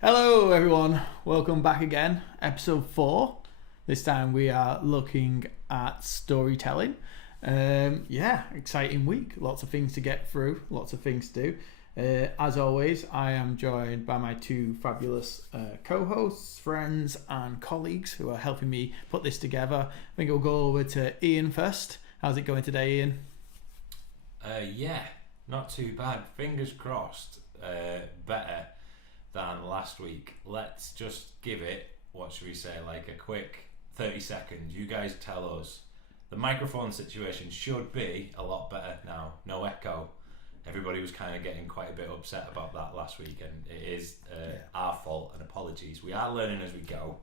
Hello everyone, welcome back again, episode 4. This time we are looking at storytelling. Exciting week, lots of things to get through, lots of things to do. As always, I am joined by my two fabulous co-hosts, friends and colleagues who are helping me put this together. I think we'll go over to Ian first. How's it going today, Ian? Not too bad. Fingers crossed, better than last week. Let's just give it, what should we say, like a quick 30 seconds. You guys tell us. The microphone situation should be a lot better now. No echo. Everybody was kind of getting quite a bit upset about that last week, and it is our fault, and apologies. We are learning as we go,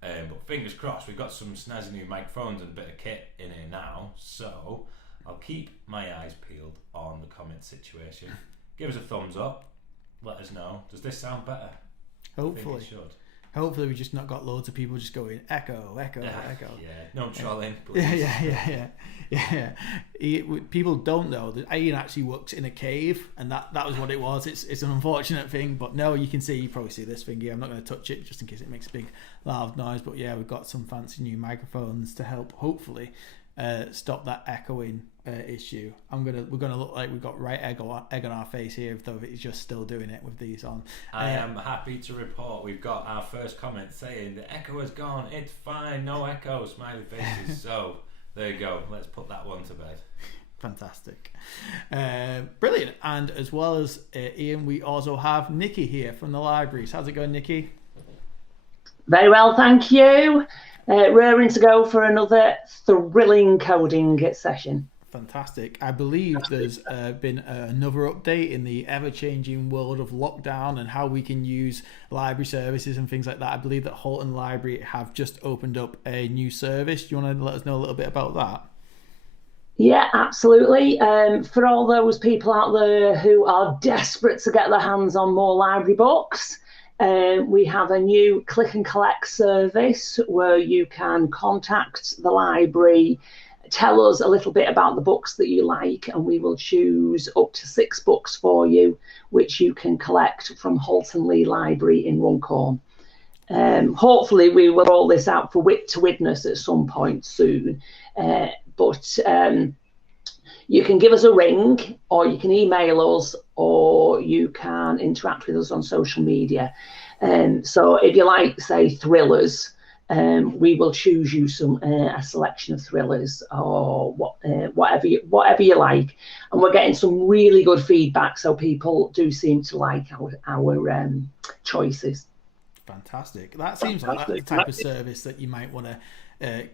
but fingers crossed. We've got some snazzy new microphones and a bit of kit in here now, so I'll keep my eyes peeled on the comment situation. Give us a thumbs up. Let us know. Does this sound better? Hopefully. I think it should. Hopefully we've just not got loads of people just going echo. Yeah, no trolling, please. Yeah. People don't know that Ian actually works in a cave, and that was what it was. It's an unfortunate thing, but no, you can see, you probably see this thing here. I'm not going to touch it just in case it makes a big loud noise, but yeah, we've got some fancy new microphones to help hopefully stop that echoing issue. We're gonna look like we've got right egg on our face here, though it's just still doing it with these on. I am happy to report we've got our first comment saying the echo has gone. It's fine, no echo, smiley faces. So there you go. Let's put that one to bed. Fantastic, brilliant. And as well as Ian, we also have Nikki here from the libraries. How's it going, Nikki? Very well, thank you. Raring to go for another thrilling coding session. Fantastic. I believe there's been another update in the ever-changing world of lockdown and how we can use library services and things like that. I believe that Halton Library have just opened up a new service. Do you want to let us know a little bit about that? Yeah, absolutely. For all those people out there who are desperate to get their hands on more library books, we have a new click and collect service where you can contact the library, tell us a little bit about the books that you like, and we will choose up to 6 books for you, which you can collect from Halton Library in Runcorn. Hopefully we will roll this out for wit to witness at some point soon, but you can give us a ring, or you can email us, or you can interact with us on social media. So if you like, say, thrillers, we will choose you a selection of thrillers or whatever you like. And we're getting some really good feedback, so people do seem to like our choices. Fantastic. That seems like the type of service that you might want to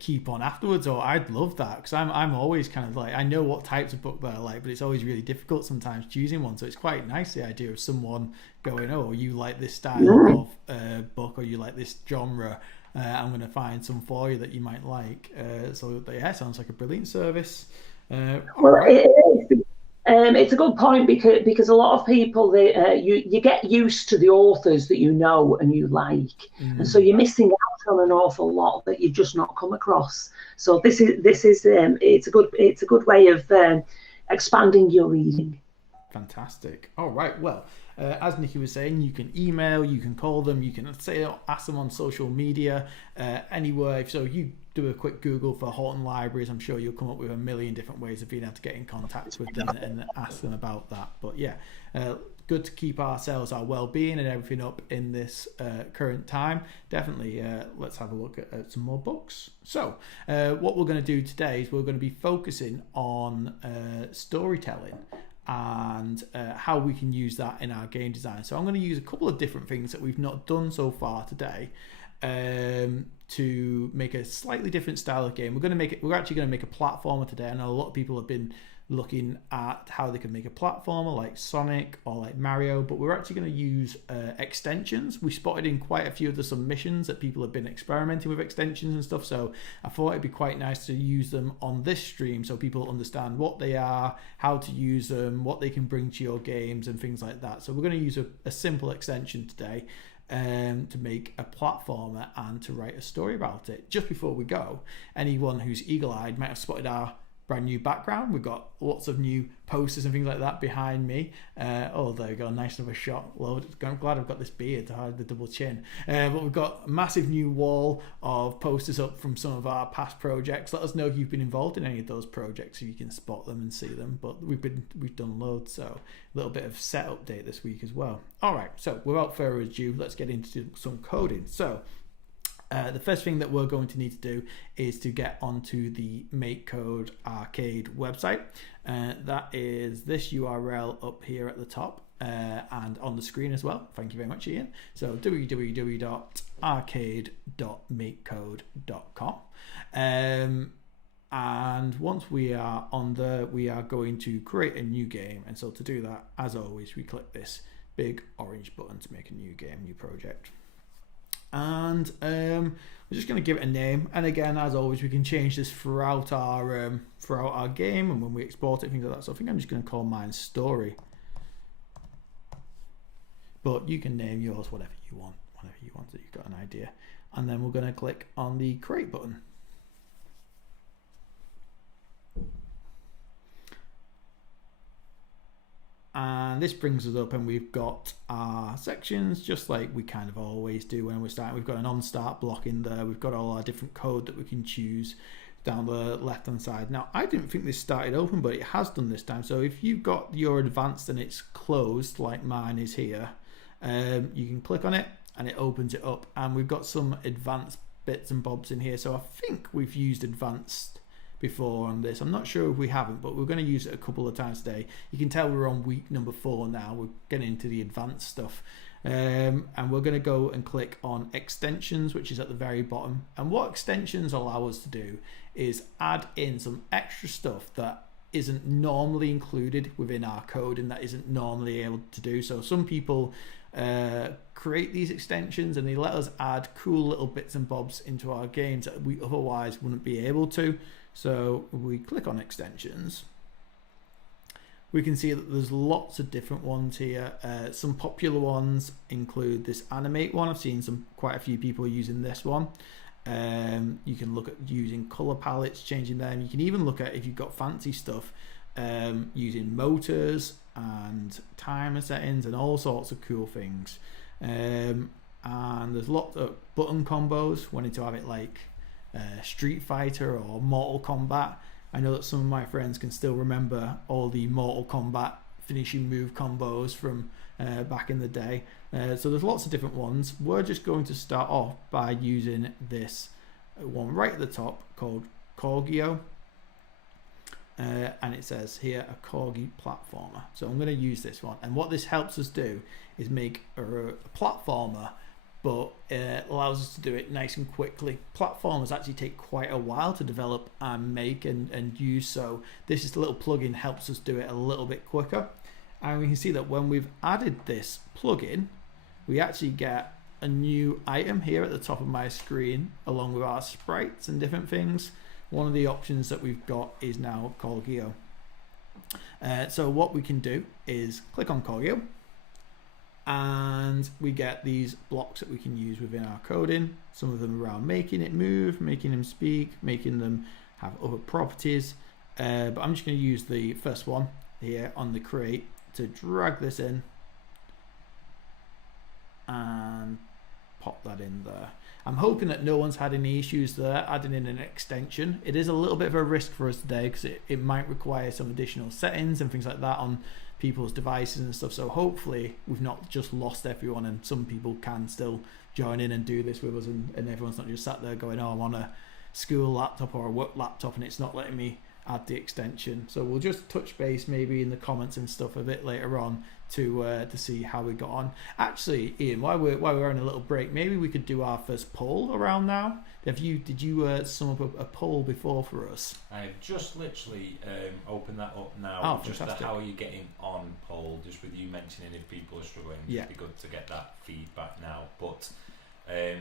keep on afterwards, or I'd love that, because I'm always kind of like, I know what types of book that I like, but it's always really difficult sometimes choosing one. So it's quite nice, the idea of someone going, oh, you like this style of book, or you like this genre, I'm going to find some for you that you might like. So yeah, sounds like a brilliant service. It's a good point, because a lot of people, you get used to the authors that you know and you like, and so you're missing out on an awful lot that you've just not come across. So this is it's a good way of expanding your reading. Fantastic. All right. Well, as Nikki was saying, you can email, you can call them, you can ask them on social media, anywhere. So you do a quick Google for Halton Libraries, I'm sure you'll come up with a million different ways of being able to get in contact with them and ask them about that. But yeah, good to keep our well-being and everything up in this current time. Definitely, let's have a look at some more books. So what we're going to do today is we're going to be focusing on storytelling and how we can use that in our game design. So I'm going to use a couple of different things that we've not done so far today to make a slightly different style of game. We're actually going to make a platformer today. I know a lot of people have been looking at how they can make a platformer like Sonic or like Mario, but we're actually going to use extensions. We spotted in quite a few of the submissions that people have been experimenting with extensions and stuff, so I thought it'd be quite nice to use them on this stream so people understand what they are, how to use them, what they can bring to your games and things like that. So we're going to use a simple extension today to make a platformer and to write a story about it. Just before we go, anyone who's eagle-eyed might have spotted our brand new background. We've got lots of new posters and things like that behind me. Oh, there we go, nice of a shot. Load. I'm glad I've got this beard to hide the double chin. But we've got a massive new wall of posters up from some of our past projects. Let us know if you've been involved in any of those projects, so you can spot them and see them. But we've done loads, so a little bit of set update this week as well. All right, so without further ado, let's get into some coding. So the first thing that we're going to need to do is to get onto the MakeCode arcade website. That is this URL up here at the top and on the screen as well. Thank you very much, Ian. So www.arcade.makecode.com. And once we are on there, we are going to create a new game. And so to do that, as always, we click this big orange button to make a new game, new project. And we're just going to give it a name, and again, as always, we can change this throughout our game and when we export it, things like that. So I think I'm just going to call mine Story, but you can name yours whatever you want that you've got an idea. And then we're going to click on the create button. And this brings us up, and we've got our sections just like we kind of always do when we're starting. We've got an on start block in there. We've got all our different code that we can choose down the left hand side. Now, I didn't think this started open, but it has done this time. So if you've got your advanced and it's closed like mine is here, you can click on it and it opens it up. And we've got some advanced bits and bobs in here. So I think we've used advanced before on this. I'm not sure if we haven't, but we're going to use it a couple of times today. You can tell we're on week number 4 now. We're getting into the advanced stuff. And we're going to go and click on extensions, which is at the very bottom. And what extensions allow us to do is add in some extra stuff that isn't normally included within our code and that isn't normally able to do. So some people create these extensions and they let us add cool little bits and bobs into our games that we otherwise wouldn't be able to. So we click on extensions. We can see that there's lots of different ones here. Some popular ones include this animate one. I've seen quite a few people using this one. You can look at using color palettes, changing them. You can even look at, if you've got fancy stuff, using motors and timer settings and all sorts of cool things. And there's lots of button combos, wanting to have it like Street Fighter or Mortal Kombat. I know that some of my friends can still remember all the Mortal Kombat finishing move combos from back in the day. So there's lots of different ones. We're just going to start off by using this one right at the top called Corgi. And it says here a Corgi platformer. So I'm going to use this one. And what this helps us do is make a platformer, but it allows us to do it nice and quickly. Platformers actually take quite a while to develop and make and use, so this is the little plugin helps us do it a little bit quicker. And we can see that when we've added this plugin, we actually get a new item here at the top of my screen along with our sprites and different things. One of the options that we've got is now Corgi. So what we can do is click on Corgi, and we get these blocks that we can use within our coding. Some of them around making it move, making them speak, making them have other properties. But I'm just going to use the first one here on the create to drag this in and pop that in there. I'm hoping that no one's had any issues there adding in an extension. It is a little bit of a risk for us today because it might require some additional settings and things like that on people's devices and stuff. So hopefully we've not just lost everyone and some people can still join in and do this with us, and everyone's not just sat there going, oh, I'm on a school laptop or a work laptop and it's not letting me add the extension. So we'll just touch base maybe in the comments and stuff a bit later on to see how we got on. Actually, Ian, while we're on a little break, maybe we could do our first poll around now. Did you sum up a poll before for us? I've just literally opened that up now. Oh, just fantastic. how are you getting on poll, just with you mentioning if people are struggling. Yeah. It'd be good to get that feedback now. But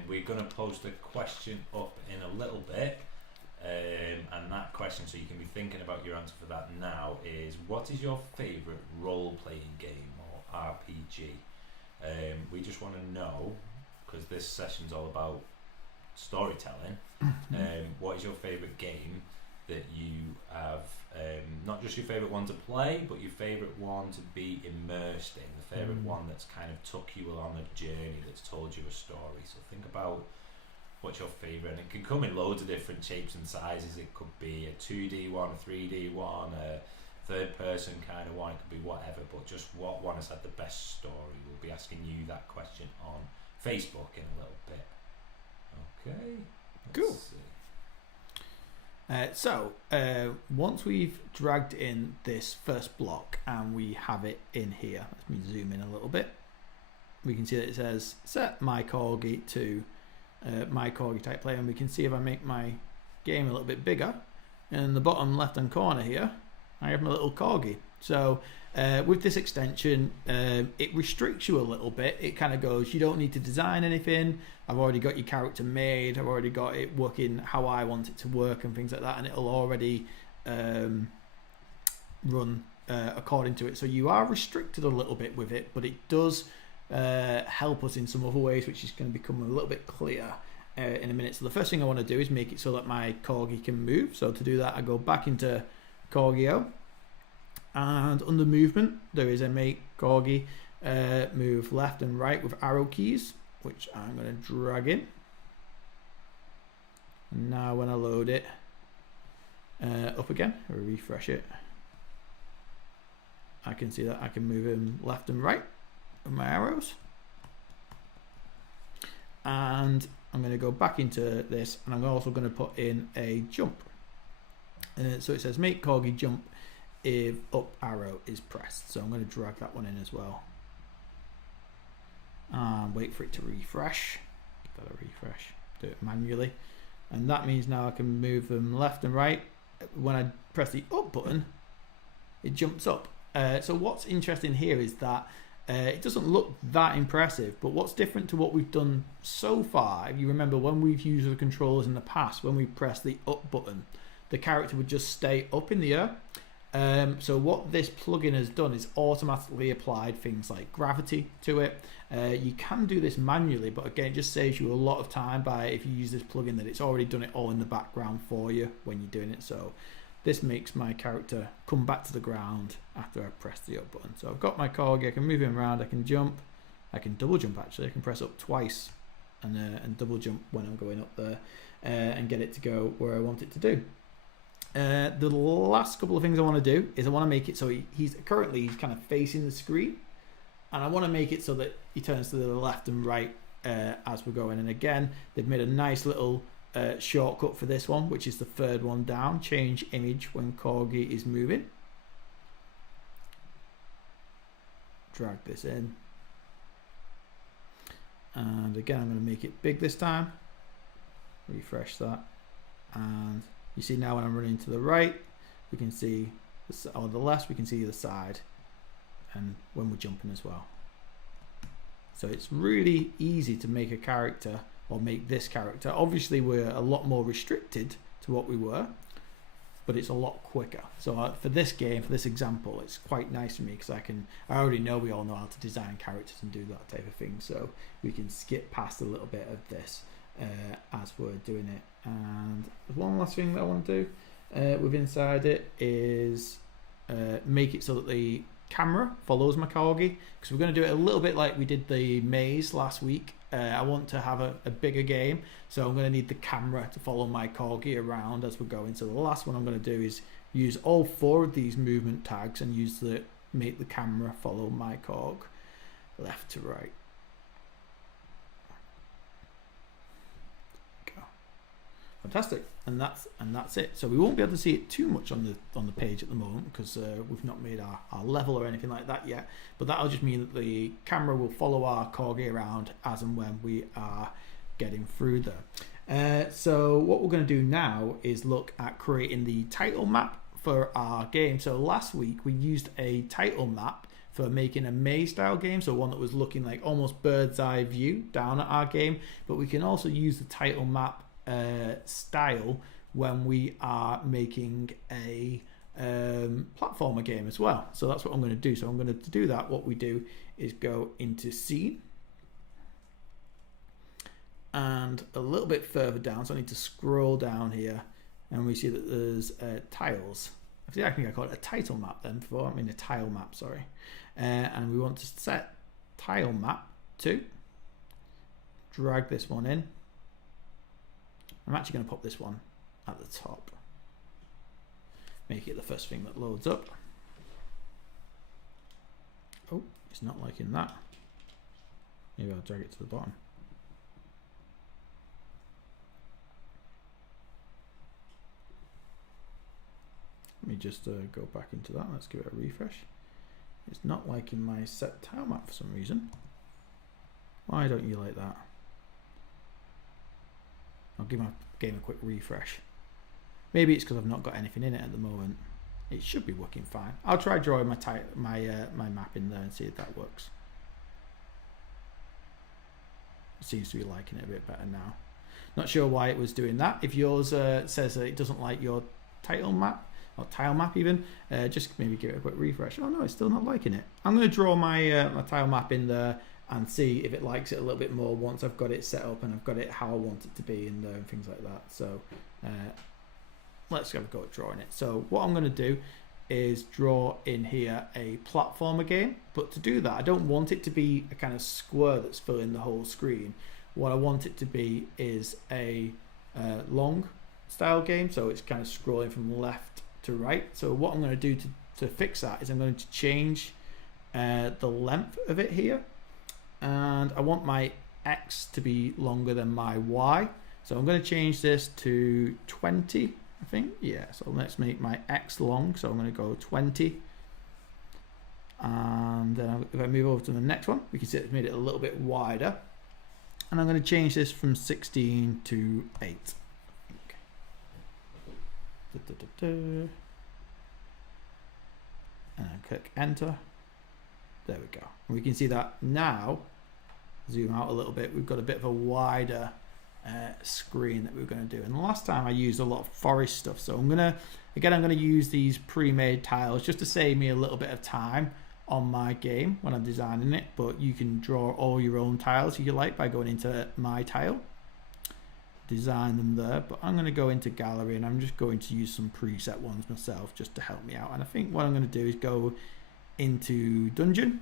we're going to post a question up in a little bit. And that question, so you can be thinking about your answer for that now, is what is your favourite role-playing game or RPG? We just want to know, because this session's all about storytelling, what is your favourite game that you have, not just your favourite one to play, but your favourite one to be immersed in, the favourite one that's kind of took you along a journey, that's told you a story. So think about what's your favourite, and it can come in loads of different shapes and sizes. It could be a 2D one, a 3D one, a third person kind of one, it could be whatever, but just what one has had the best story. We'll be asking you that question on Facebook in a little bit. Okay, cool. So once we've dragged in this first block and we have it in here, let me zoom in a little bit, we can see that it says set MakoCreate to MakoCreate type play, and we can see if I make my game a little bit bigger, in the bottom left hand corner here I have my little Corgi. So with this extension, it restricts you a little bit. It kind of goes, you don't need to design anything. I've already got your character made. I've already got it working how I want it to work and things like that. And it'll already run according to it. So you are restricted a little bit with it, but it does help us in some other ways, which is going to become a little bit clearer in a minute. So the first thing I want to do is make it so that my Corgi can move. So to do that, I go back into Corgio, and under movement there is a make Corgi move left and right with arrow keys, which I'm going to drag in. And now when I load it up again, or refresh it, I can see that I can move him left and right with my arrows. And I'm going to go back into this, and I'm also going to put in a jump. So it says make Corgi jump if up arrow is pressed. So I'm going to drag that one in as well. And wait for it to refresh. Got to refresh. Do it manually. And that means now I can move them left and right. When I press the up button, it jumps up. So what's interesting here is that it doesn't look that impressive, but what's different to what we've done so far, if you remember when we've used the controllers in the past, when we press the up button, the character would just stay up in the air. So what this plugin has done is automatically applied things like gravity to it. You can do this manually, but again, it just saves you a lot of time by, if you use this plugin, that it's already done it all in the background for you when you're doing it. So this makes my character come back to the ground after I press the up button. So I've got my Corgi, I can move him around, I can jump, I can double jump actually, I can press up twice and double jump when I'm going up there and get it to go where I want it to do. The last couple of things I want to do is I want to make it so he's currently kind of facing the screen, and I want to make it so that he turns to the left and right as we're going. And again, they've made a nice little shortcut for this one, which is the third one down, change image when Corgi is moving. Drag this in, and again I'm going to make it big this time, refresh that, and you see now when I'm running to the right, we can see, or the left, we can see the side, and when we're jumping as well. So it's really easy to make a character, or make this character. Obviously we're a lot more restricted to what we were, but it's a lot quicker. So for this game, for this example, it's quite nice for me because I already know we all know how to design characters and do that type of thing, so we can skip past a little bit of this as we're doing it. And one last thing that I want to do with inside it is make it so that the camera follows my Corgi, because we're going to do it a little bit like we did the maze last week. I want to have a bigger game, so I'm going to need the camera to follow my Corgi around as we're going. So the last one I'm going to do is use all 4 of these movement tags and make the camera follow my Corg left to right. Fantastic, and that's it. So we won't be able to see it too much on the page at the moment because we've not made our level or anything like that yet. But that'll just mean that the camera will follow our Corgi around as and when we are getting through there. So what we're going to do now is look at creating the title map for our game. So last week we used a title map for making a maze style game, so one that was looking like almost bird's eye view down at our game. But we can also use the title map style when we are making a platformer game as well. So that's what I'm going to do. So I'm going to do that. What we do is go into scene, and a little bit further down, so I need to scroll down here and we see that there's tiles. I think I call it a title map then before. I mean a tile map, sorry. And we want to set tile map to, drag this one in. I'm actually going to pop this one at the top. Make it the first thing that loads up. Oh, it's not liking that. Maybe I'll drag it to the bottom. Let me just go back into that. Let's give it a refresh. It's not liking my set tile map for some reason. Why don't you like that? I'll give my game a quick refresh. Maybe it's because I've not got anything in it at the moment. It should be working fine. I'll try drawing my map in there and see if that works. It seems to be liking it a bit better now. Not sure why it was doing that. If yours says that it doesn't like your title map, or tile map even, just maybe give it a quick refresh. Oh no, it's still not liking it. I'm going to draw my my tile map in there and see if it likes it a little bit more once I've got it set up and I've got it how I want it to be in there and things like that. So let's have a go at drawing it. So what I'm going to do is draw in here a platformer game, but to do that I don't want it to be a kind of square that's filling the whole screen. What I want it to be is a long style game, so it's kind of scrolling from left to right. So what I'm going to do to fix that is I'm going to change the length of it here, and I want my X to be longer than my Y, so I'm going to change this to 20, I think. Yeah, so let's make my X long, so I'm going to go 20, and then if I move over to the next one, we can see it's made it a little bit wider, and I'm going to change this from 16 to 8. And click enter. There we go. And we can see that now. Zoom out a little bit. We've got a bit of a wider screen that we're going to do. And last time I used a lot of forest stuff, so I'm going to use these pre-made tiles just to save me a little bit of time on my game when I'm designing it. But you can draw all your own tiles if you like by going into my tile. Design them there, but I'm going to go into gallery and I'm just going to use some preset ones myself just to help me out. And I think what I'm going to do is go into dungeon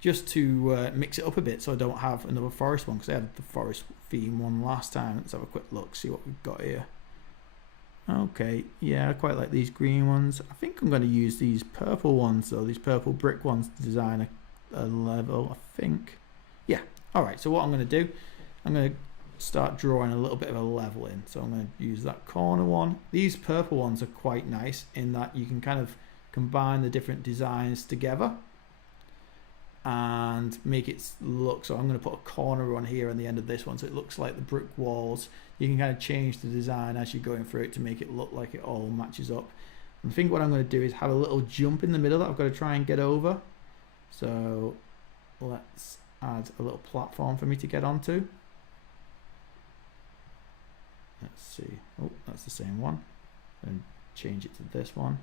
just to mix it up a bit so I don't have another forest one, because I had the forest theme one last time. Let's have a quick look, see what we've got here. Okay, yeah, I quite like these green ones. I think I'm going to use these purple ones though, these purple brick ones, to design a level, I think. Yeah, alright, so what I'm going to do, I'm going to start drawing a little bit of a level in. So I'm going to use that corner one. These purple ones are quite nice in that you can kind of combine the different designs together and make it look, so I'm going to put a corner on here on the end of this one so it looks like the brick walls. You can kind of change the design as you're going through it to make it look like it all matches up. And I think what I'm going to do is have a little jump in the middle that I've got to try and get over. So let's add a little platform for me to get onto. Let's see. Oh, that's the same one. And change it to this one.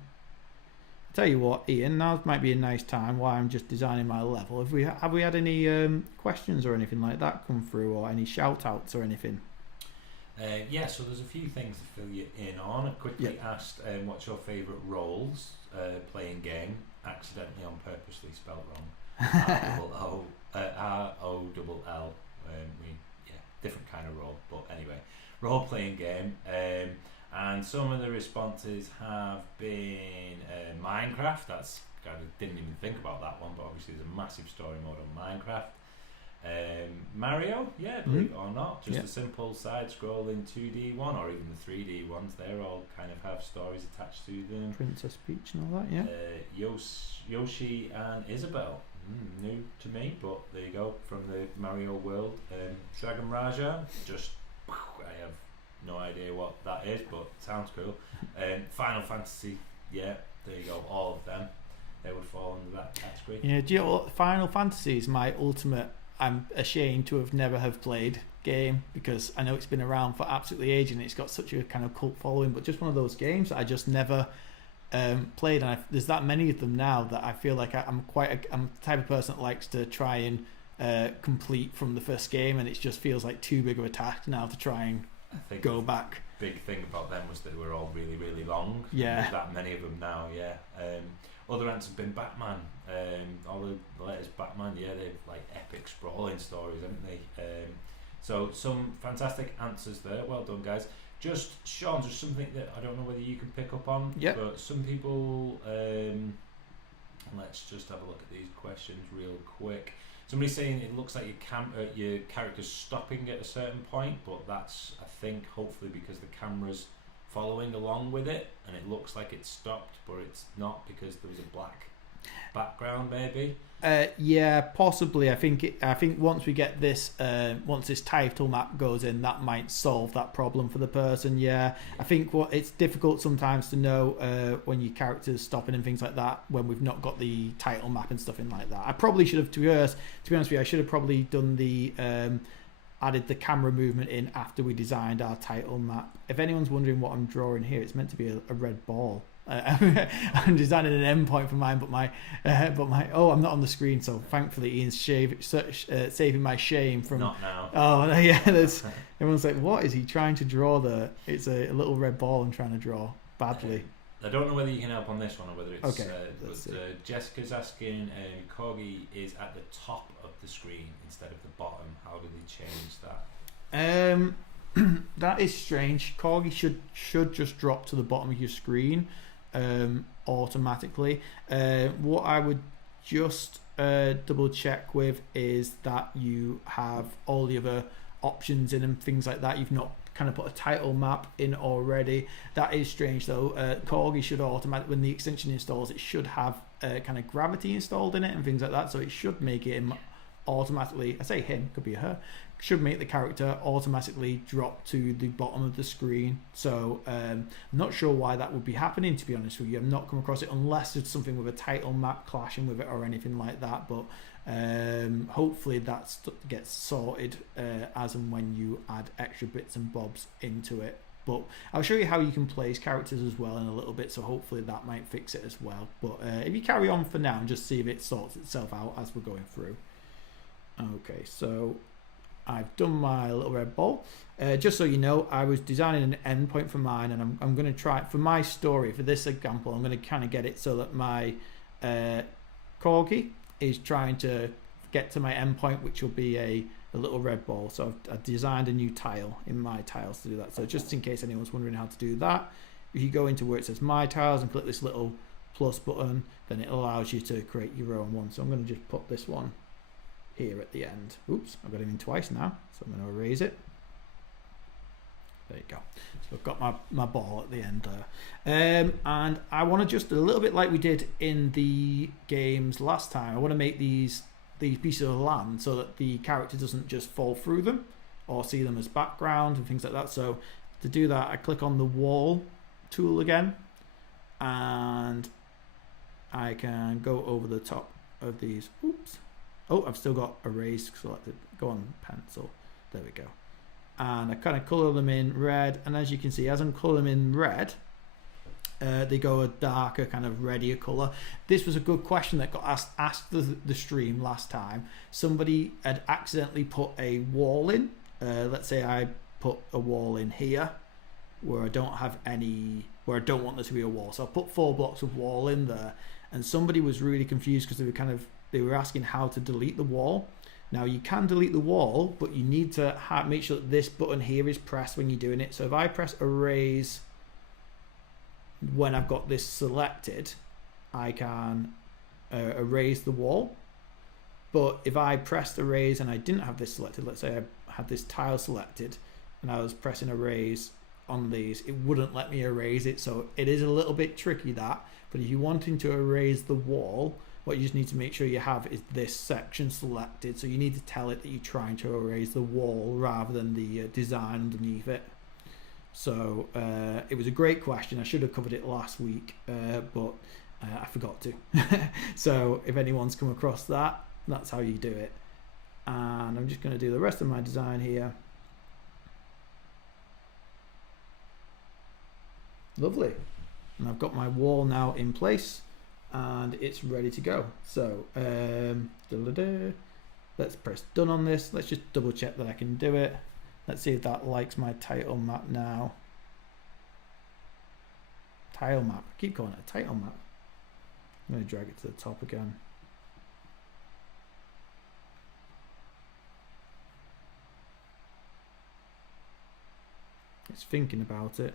I'll tell you what, Ian, now might be a nice time while I'm just designing my level. Have we had any questions or anything like that come through, or any shout outs or anything? Yeah, so there's a few things to fill you in on. I quickly asked what's your favourite roles playing game, accidentally on purposely spelt wrong. R-O-L-L. Different kind of role, but anyway. Role-playing game, and some of the responses have been Minecraft. That's I didn't even think about that one, but obviously there's a massive story mode on Minecraft. Mario, yeah, believe it or not, just a simple side-scrolling 2D one, or even the 3D ones. They're all kind of have stories attached to them. Princess Peach and all that, yeah. Yoshi and Isabelle. New to me, but there you go, from the Mario world. Dragon Raja, just I have no idea what that is, but sounds cool. Final Fantasy, yeah, there you go, all of them, they would fall under that category. Yeah, do you know what? Final Fantasy is my ultimate, I'm ashamed to have never have played game, because I know it's been around for absolutely ages and it's got such a kind of cult following, but just one of those games that I just never played, and there's that many of them now that I feel like I'm the type of person that likes to try and complete from the first game, and it just feels like too big of a task now to try and go back. big thing about them was that they were all really, really long. Yeah. There's that many of them now, yeah. Other answers have been Batman. All the latest Batman, yeah, they've like epic sprawling stories, haven't they? So some fantastic answers there. Well done, guys. Just, Sean, just something that I don't know whether you can pick up on, but some people, let's just have a look at these questions real quick. Somebody's saying it looks like your character's stopping at a certain point, but that's, I think, hopefully because the camera's following along with it, and it looks like it's stopped, but it's not because there was a black background, maybe. Yeah, possibly. I think once we get this, once this title map goes in, that might solve that problem for the person. Yeah, I think it's difficult sometimes to know when your character's stopping and things like that when we've not got the title map and stuff in like that. I probably should have, to be honest with you, I should have probably done the added the camera movement in after we designed our title map. If anyone's wondering what I'm drawing here, it's meant to be a red ball. I'm designing an endpoint for mine, but my I'm not on the screen, so thankfully Ian's saving my shame from. Not now. Oh yeah, everyone's like, what is he trying to draw there? It's a little red ball I'm trying to draw badly. I don't know whether you can help on this one or whether it's okay. But Jessica's asking, Corgi is at the top of the screen instead of the bottom. How do they change that? That is strange. Corgi should just drop to the bottom of your screen automatically. What I would just double check with is that you have all the other options in and things like that. You've not kind of put a title map in already. That is strange though. Corgi should automatically, when the extension installs, it should have kind of gravity installed in it and things like that, so it should make it automatically, I say him, could be her, should make the character automatically drop to the bottom of the screen. So I'm not sure why that would be happening, to be honest with you. I've not come across it unless it's something with a title map clashing with it or anything like that, but hopefully that gets sorted as and when you add extra bits and bobs into it. But I'll show you how you can place characters as well in a little bit, so hopefully that might fix it as well. But if you carry on for now and just see if it sorts itself out as we're going through. Okay, so I've done my little red ball. Just so you know, I was designing an endpoint for mine, and I'm going to try, for my story, for this example, I'm going to kind of get it so that my Corgi is trying to get to my endpoint, which will be a little red ball. So I've designed a new tile in my tiles to do that. So just in case anyone's wondering how to do that, if you go into where it says my tiles and click this little plus button, then it allows you to create your own one. So I'm going to just put this one here at the end. Oops, I've got it in twice now, so I'm going to erase it. There you go. So I've got my ball at the end there. And I want to just, a little bit like we did in the games last time, I want to make these pieces of land so that the character doesn't just fall through them or see them as background and things like that. So to do that, I click on the wall tool again, and I can go over the top of these. Oops. Oh, I've still got erase selected. Go on pencil. There we go. And I kind of color them in red. And as you can see, as I'm coloring them in red, they go a darker kind of reddier color. This was a good question that got asked the stream last time. Somebody had accidentally put a wall in. Let's say I put a wall in here where I don't have any, where I don't want there to be a wall. So I put 4 blocks of wall in there, and somebody was really confused because they were asking how to delete the wall. Now you can delete the wall, but you need to make sure that this button here is pressed when you're doing it. So if I press erase when I've got this selected, I can erase the wall. But if I pressed erase and I didn't have this selected, let's say I had this tile selected and I was pressing erase on these, it wouldn't let me erase it. So it is a little bit tricky that, but if you're wanting to erase the wall, what you just need to make sure you have is this section selected. So you need to tell it that you're trying to erase the wall rather than the design underneath it. So it was a great question. I should have covered it last week, but I forgot to. So if anyone's come across that, that's how you do it. And I'm just going to do the rest of my design here. Lovely. And I've got my wall now in place, and it's ready to go. So let's press done on this. Let's just double check that I can do it. Let's see if that likes my title map now. tile map. I keep calling it a title map. I'm going to drag it to the top again. It's thinking about it.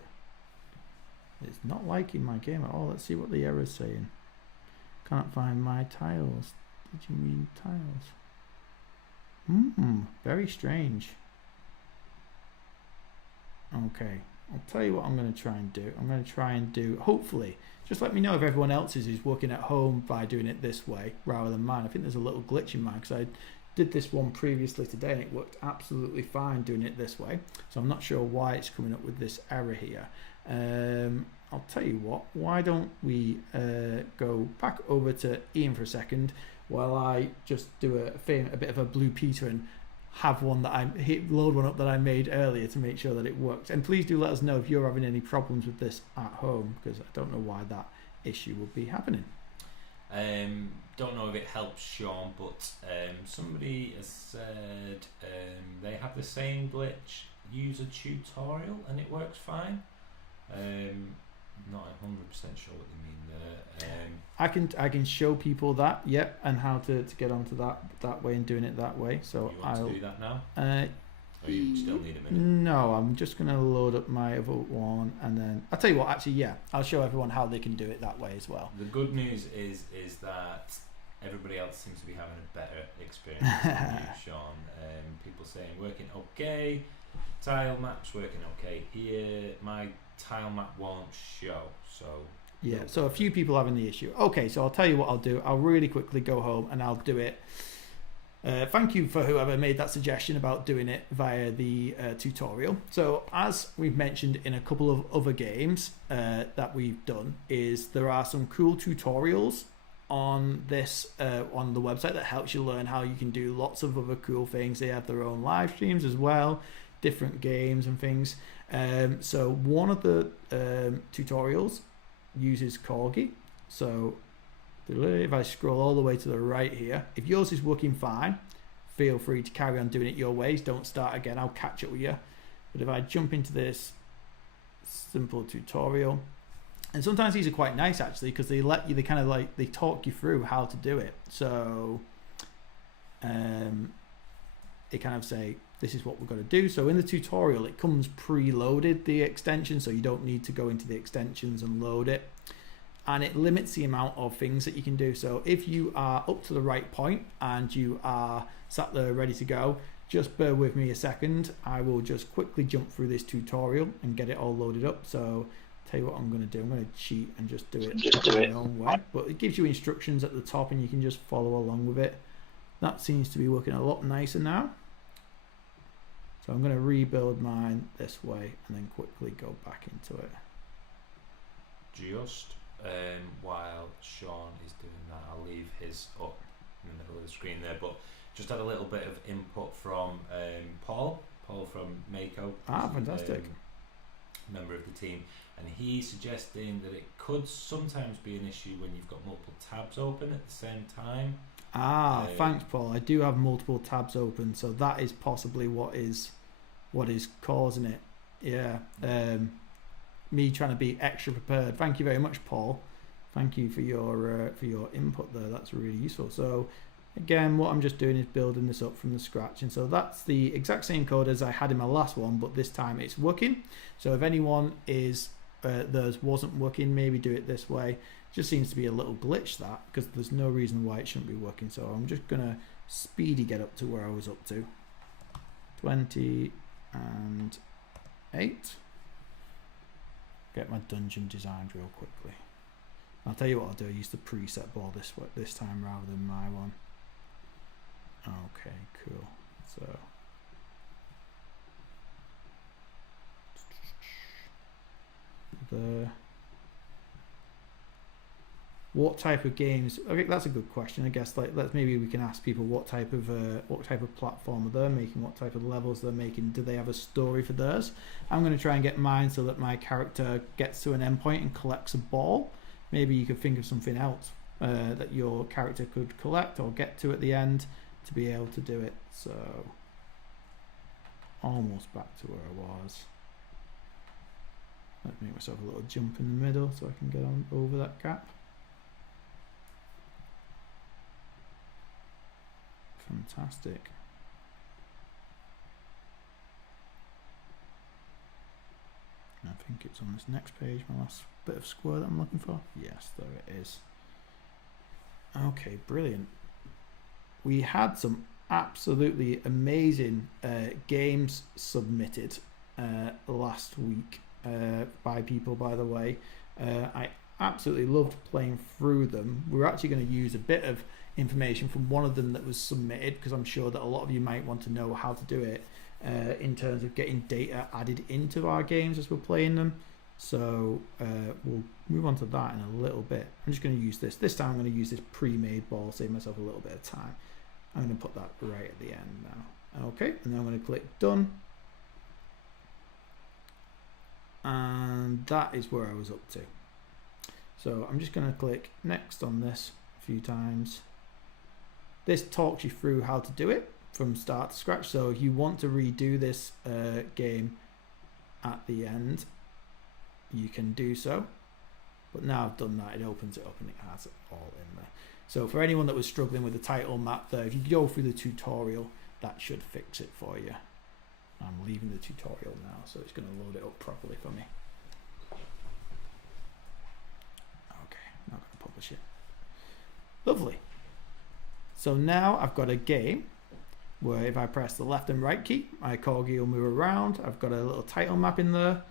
It's not liking my game at all. Let's see what the error's saying. Can't find my tiles. Did you mean tiles? Very strange. Okay, I'll tell you what I'm going to try and do. I'm going to try and do, hopefully, just let me know if everyone else's is working at home by doing it this way rather than mine. I think there's a little glitch in mine because I did this one previously today and it worked absolutely fine doing it this way. So I'm not sure why it's coming up with this error here. I'll tell you what, why don't we go back over to Ian for a second while I just do a bit of a Blue Peter and have one that load one up that I made earlier to make sure that it works. And please do let us know if you're having any problems with this at home, because I don't know why that issue would be happening. Don't know if it helps Sean, but somebody has said they have the same glitch, use a tutorial and it works fine. Not 100% sure what they mean there. I can show people that, yep, and how to get onto that way and doing it that way. So you want to do that now? Or you still need a minute? No, I'm just going to load up my other one, and then I'll tell you what. Actually, yeah, I'll show everyone how they can do it that way as well. The good news is that everybody else seems to be having a better experience than you, Sean. People saying working okay, tile maps working okay here. My tile map won't show, so yeah, so a few people having the issue. Okay, so I'll tell you what I'll do. I'll really quickly go home and I'll do it. Thank you for whoever made that suggestion about doing it via the tutorial. So as we've mentioned in a couple of other games that we've done, is there are some cool tutorials on this on the website that helps you learn how you can do lots of other cool things. They have their own live streams as well, different games and things. So one of the tutorials uses Corgi. So if I scroll all the way to the right here, if yours is working fine, feel free to carry on doing it your ways. Don't start again, I'll catch up with you. But if I jump into this simple tutorial, and sometimes these are quite nice actually, because they let you, they kind of like, they talk you through how to do it. So they kind of say, this is what we're going to do. So in the tutorial, it comes preloaded, the extension, so you don't need to go into the extensions and load it. And it limits the amount of things that you can do. So if you are up to the right point and you are sat there ready to go, just bear with me a second. I will just quickly jump through this tutorial and get it all loaded up. So tell you what I'm going to do. I'm going to cheat and just do it my own way. But it gives you instructions at the top and you can just follow along with it. That seems to be working a lot nicer now. So I'm going to rebuild mine this way and then quickly go back into it. Just while Sean is doing that, I'll leave his up in the middle of the screen there, but just had a little bit of input from Paul from MakeCode. Ah, fantastic. Member of the team, and he's suggesting that it could sometimes be an issue when you've got multiple tabs open at the same time. Ah, thanks Paul. I do have multiple tabs open, so that is possibly what is causing it. Yeah. Me trying to be extra prepared. Thank you very much, Paul. Thank you for your input there. That's really useful. So again, what I'm just doing is building this up from the scratch, and so that's the exact same code as I had in my last one, but this time it's working. So if anyone is theirs wasn't working, maybe do it this way. It just seems to be a little glitch, that, because there's no reason why it shouldn't be working. So I'm just gonna speedy get up to where I was up to. 20 and 8. Get my dungeon designed real quickly. I'll tell you what I'll do. I use the preset ball this time rather than my one. Okay, cool. So what type of games? Okay, that's a good question. I guess maybe we can ask people what type of platform are they making, what type of levels they're making. Do they have a story for theirs? I'm going to try and get mine so that my character gets to an endpoint and collects a ball. Maybe you could think of something else that your character could collect or get to at the end to be able to do it. So almost back to where I was. Let's make myself a little jump in the middle so I can get on over that gap. Fantastic. And I think it's on this next page, my last bit of square that I'm looking for. Yes, there it is. Okay, brilliant. We had some absolutely amazing games submitted last week by people, by the way. I absolutely loved playing through them. We're actually going to use a bit of information from one of them that was submitted, because I'm sure that a lot of you might want to know how to do it in terms of getting data added into our games as we're playing them. So we'll move on to that in a little bit. I'm just going to use this time. I'm going to use this pre-made ball, save myself a little bit of time. I'm going to put that right at the end now. Okay, and then I'm going to click done, and that is where I was up to. So I'm just going to click next on this a few times. This talks you through how to do it from start to scratch. So if you want to redo this game at the end, you can do so. But now I've done that, it opens it up and it has it all in there. So for anyone that was struggling with the title map there, if you go through the tutorial, that should fix it for you. I'm leaving the tutorial now, so it's going to load it up properly for me. Okay, I'm not going to publish it. Lovely. So now I've got a game where if I press the left and right key, my Corgi will move around. I've got a little title map in there.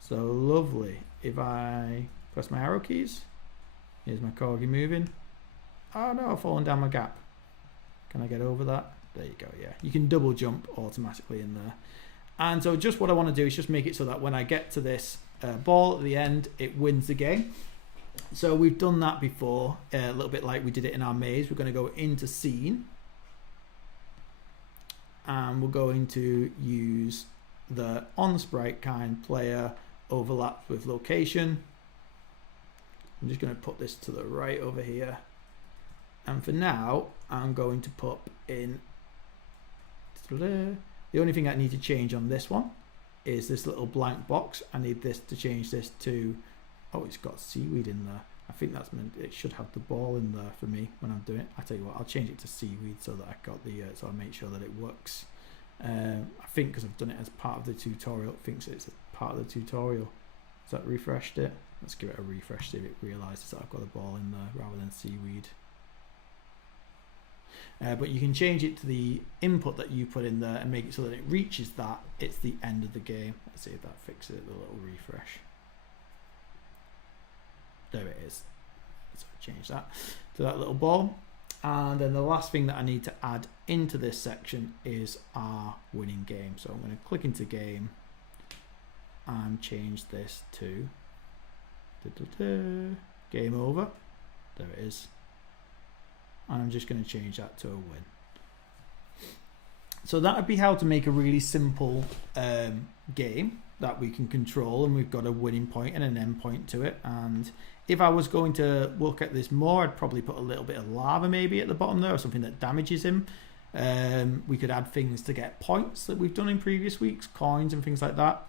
So lovely. If I press my arrow keys, here's my Corgi moving. Oh no, I've fallen down my gap. Can I get over that? There you go, yeah. You can double jump automatically in there. And so just what I want to do is just make it so that when I get to this ball at the end, it wins the game. So we've done that before, a little bit like we did it in our maze. We're going to go into scene. And we're going to use the on sprite kind player overlap with location. I'm just going to put this to the right over here. And for now, I'm going to put in, the only thing I need to change on this one is this little blank box. I need this to change this to, oh, it's got seaweed in there. I think that's meant, it should have the ball in there for me when I'm doing it. I tell you what, I'll change it to seaweed so that I got the, so I make sure that it works. I think because I've done it as part of the tutorial, it thinks it's a part of the tutorial. Has that refreshed it? Let's give it a refresh, see if it realizes that I've got the ball in there rather than seaweed. But you can change it to the input that you put in there and make it so that it reaches that. It's the end of the game. Let's see if that fixes it, the little refresh. There it is. So change that to that little ball. And then the last thing that I need to add into this section is our winning game. So I'm going to click into game and change this to game over. There it is. And I'm just going to change that to a win. So that would be how to make a really simple game that we can control, and we've got a winning point and an end point to it. And if I was going to look at this more, I'd probably put a little bit of lava maybe at the bottom there, or something that damages him. We could add things to get points that we've done in previous weeks, coins and things like that.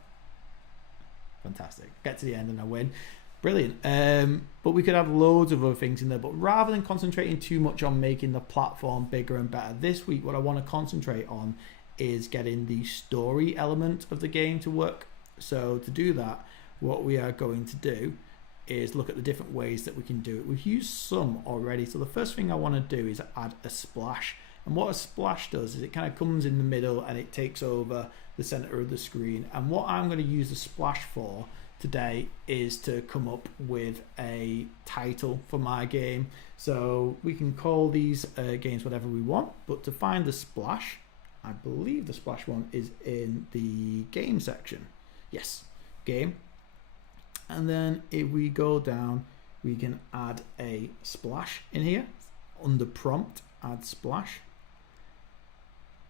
Fantastic. Get to the end and I win. Brilliant. But we could have loads of other things in there, but rather than concentrating too much on making the platform bigger and better, this week what I want to concentrate on is getting the story element of the game to work. So to do that, what we are going to do is look at the different ways that we can do it. We've used some already. So the first thing I want to do is add a splash. And what a splash does is it kind of comes in the middle and it takes over the center of the screen. And what I'm going to use the splash for today is to come up with a title for my game. So we can call these games whatever we want, but to find the splash, I believe the splash one is in the game section. Yes, game. And then if we go down, we can add a splash in here under prompt, add splash.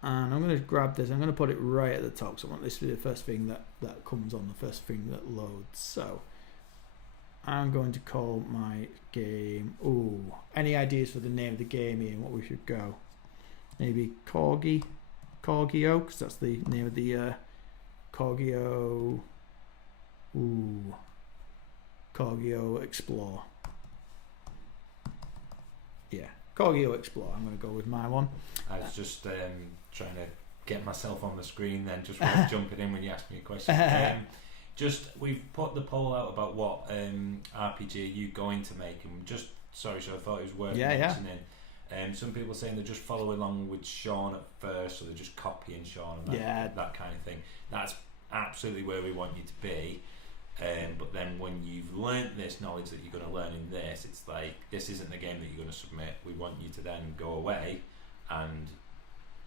And I'm going to grab this, I'm going to put it right at the top. So I want this to be the first thing that comes on, the first thing that loads. So I'm going to call my game, any ideas for the name of the game, Ian, what we should go? Maybe Corgio, because that's the name of the Corgio Ooh, Corgi Explore. Yeah, Corgi Explore. I'm going to go with my one. I was just trying to get myself on the screen then, just jumping in when you asked me a question. We've put the poll out about what RPG are you going to make, and so I thought it was worth mentioning. Some people saying they're just following along with Sean at first, so they're just copying Sean and that kind of thing. That's absolutely where we want you to be. But then when you've learnt this knowledge that you're going to learn in this, it's like, this isn't the game that you're going to submit. We want you to then go away and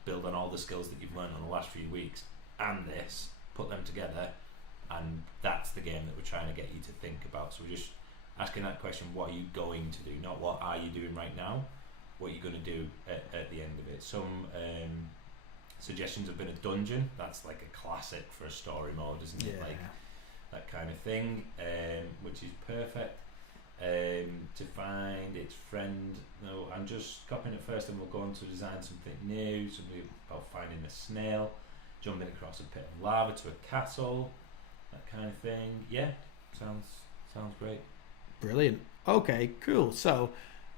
build on all the skills that you've learned in the last few weeks and this, put them together, and that's the game that we're trying to get you to think about. So we're just asking that question, what are you going to do? Not what are you doing right now, what you're going to do at the end of it. Some suggestions have been a dungeon. That's like a classic for a story mode, isn't it? Like that kind of thing, which is perfect. To find its friend. No, I'm just copying it first, and we'll go on to design something new. Something about finding a snail, jumping across a pit of lava to a castle, that kind of thing. Yeah, sounds great. Brilliant. Okay, cool. So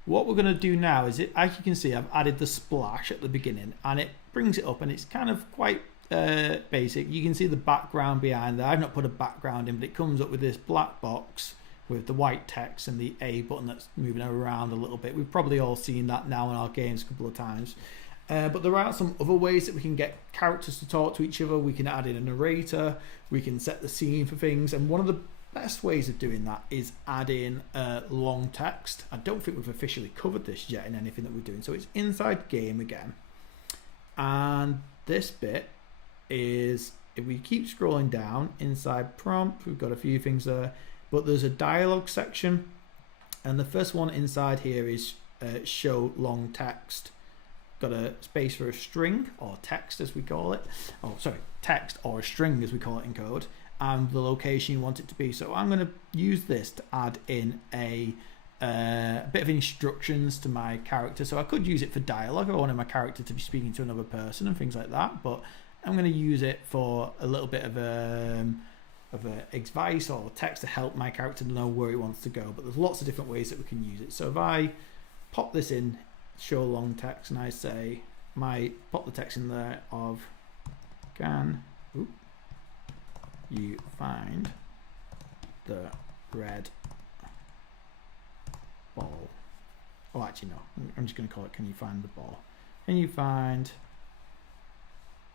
what we're going to do now is, as you can see, I've added the splash at the beginning, and it brings it up, and it's kind of quite basic. You can see the background behind there. I've not put a background in, but it comes up with this black box with the white text and the A button that's moving around a little bit. We've probably all seen that now in our games a couple of times. But there are some other ways that we can get characters to talk to each other. We can add in a narrator. We can set the scene for things. And one of the best ways of doing that is add in long text. I don't think we've officially covered this yet in anything that we're doing. So it's inside game again. And this bit is, if we keep scrolling down, inside prompt, we've got a few things there. But there's a dialogue section, and the first one inside here is show long text. Got a space for a string, or text as we call it. Oh, sorry, text or a string as we call it in code, and the location you want it to be. So I'm going to use this to add in a bit of instructions to my character. So I could use it for dialogue. I wanted my character to be speaking to another person and things like that, but I'm going to use it for a little bit of advice or text to help my character to know where he wants to go. But there's lots of different ways that we can use it. So if I pop this in, show long text, and I say, pop the text in there of, can you find the red ball? Oh, actually no, I'm just going to call it, can you find the ball? Can you find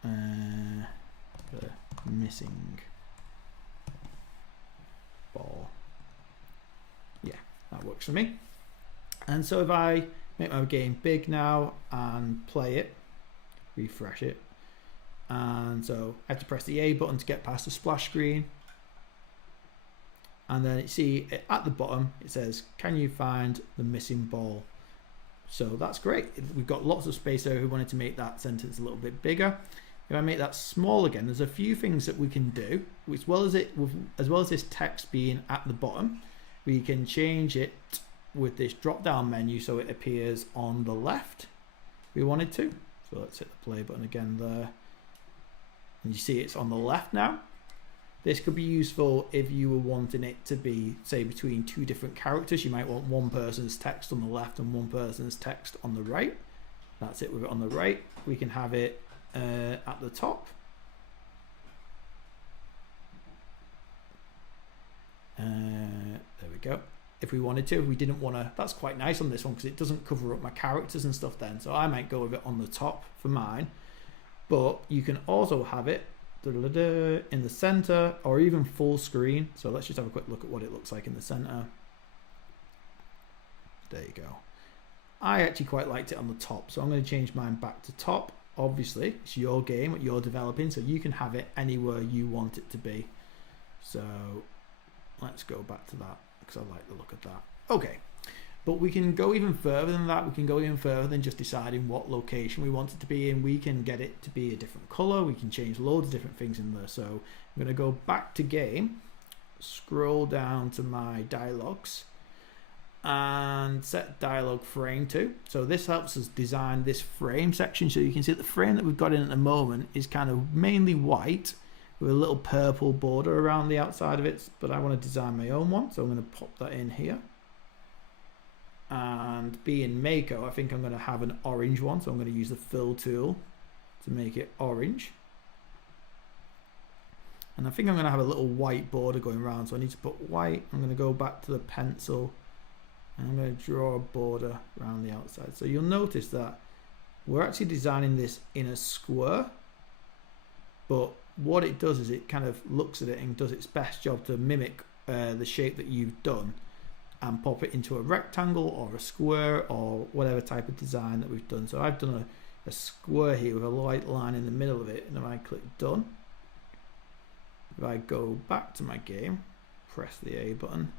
the missing ball? Yeah, that works for me. And so if I make my game big now and play it, refresh it, and so I have to press the A button to get past the splash screen, and then see at the bottom it says, can you find the missing ball? So that's great. We've got lots of space there. We wanted to make that sentence a little bit bigger. If I make that small again, there's a few things that we can do. As well as this text being at the bottom, we can change it with this drop down menu so it appears on the left. We wanted to. So let's hit the play button again there. And you see it's on the left now. This could be useful if you were wanting it to be, say, between two different characters. You might want one person's text on the left and one person's text on the right. That's it with it on the right. We can have it at the top. There we go. If we wanted to, if we didn't want to, that's quite nice on this one because it doesn't cover up my characters and stuff then. So I might go with it on the top for mine. But you can also have it in the center or even full screen. So let's just have a quick look at what it looks like in the center. There you go. I actually quite liked it on the top, so I'm going to change mine back to top. Obviously, it's your game, what you're developing, so you can have it anywhere you want it to be. So let's go back to that because I like the look of that. Okay, but we can go even further than that. We can go even further than just deciding what location we want it to be in. We can get it to be a different color. We can change loads of different things in there. So I'm going to go back to game, scroll down to my dialogues, and set dialogue frame to. So this helps us design this frame section. So you can see that the frame that we've got in at the moment is kind of mainly white with a little purple border around the outside of it, but I want to design my own one, so I'm going to pop that in here. And being Mako, I think I'm going to have an orange one, so I'm going to use the fill tool to make it orange. And I think I'm going to have a little white border going around, so I need to put white. I'm going to go back to the pencil and I'm going to draw a border around the outside. So you'll notice that we're actually designing this in a square, but what it does is it kind of looks at it and does its best job to mimic the shape that you've done and pop it into a rectangle or a square or whatever type of design that we've done. So I've done a square here with a light line in the middle of it, and if I click done, if I go back to my game, press the A button,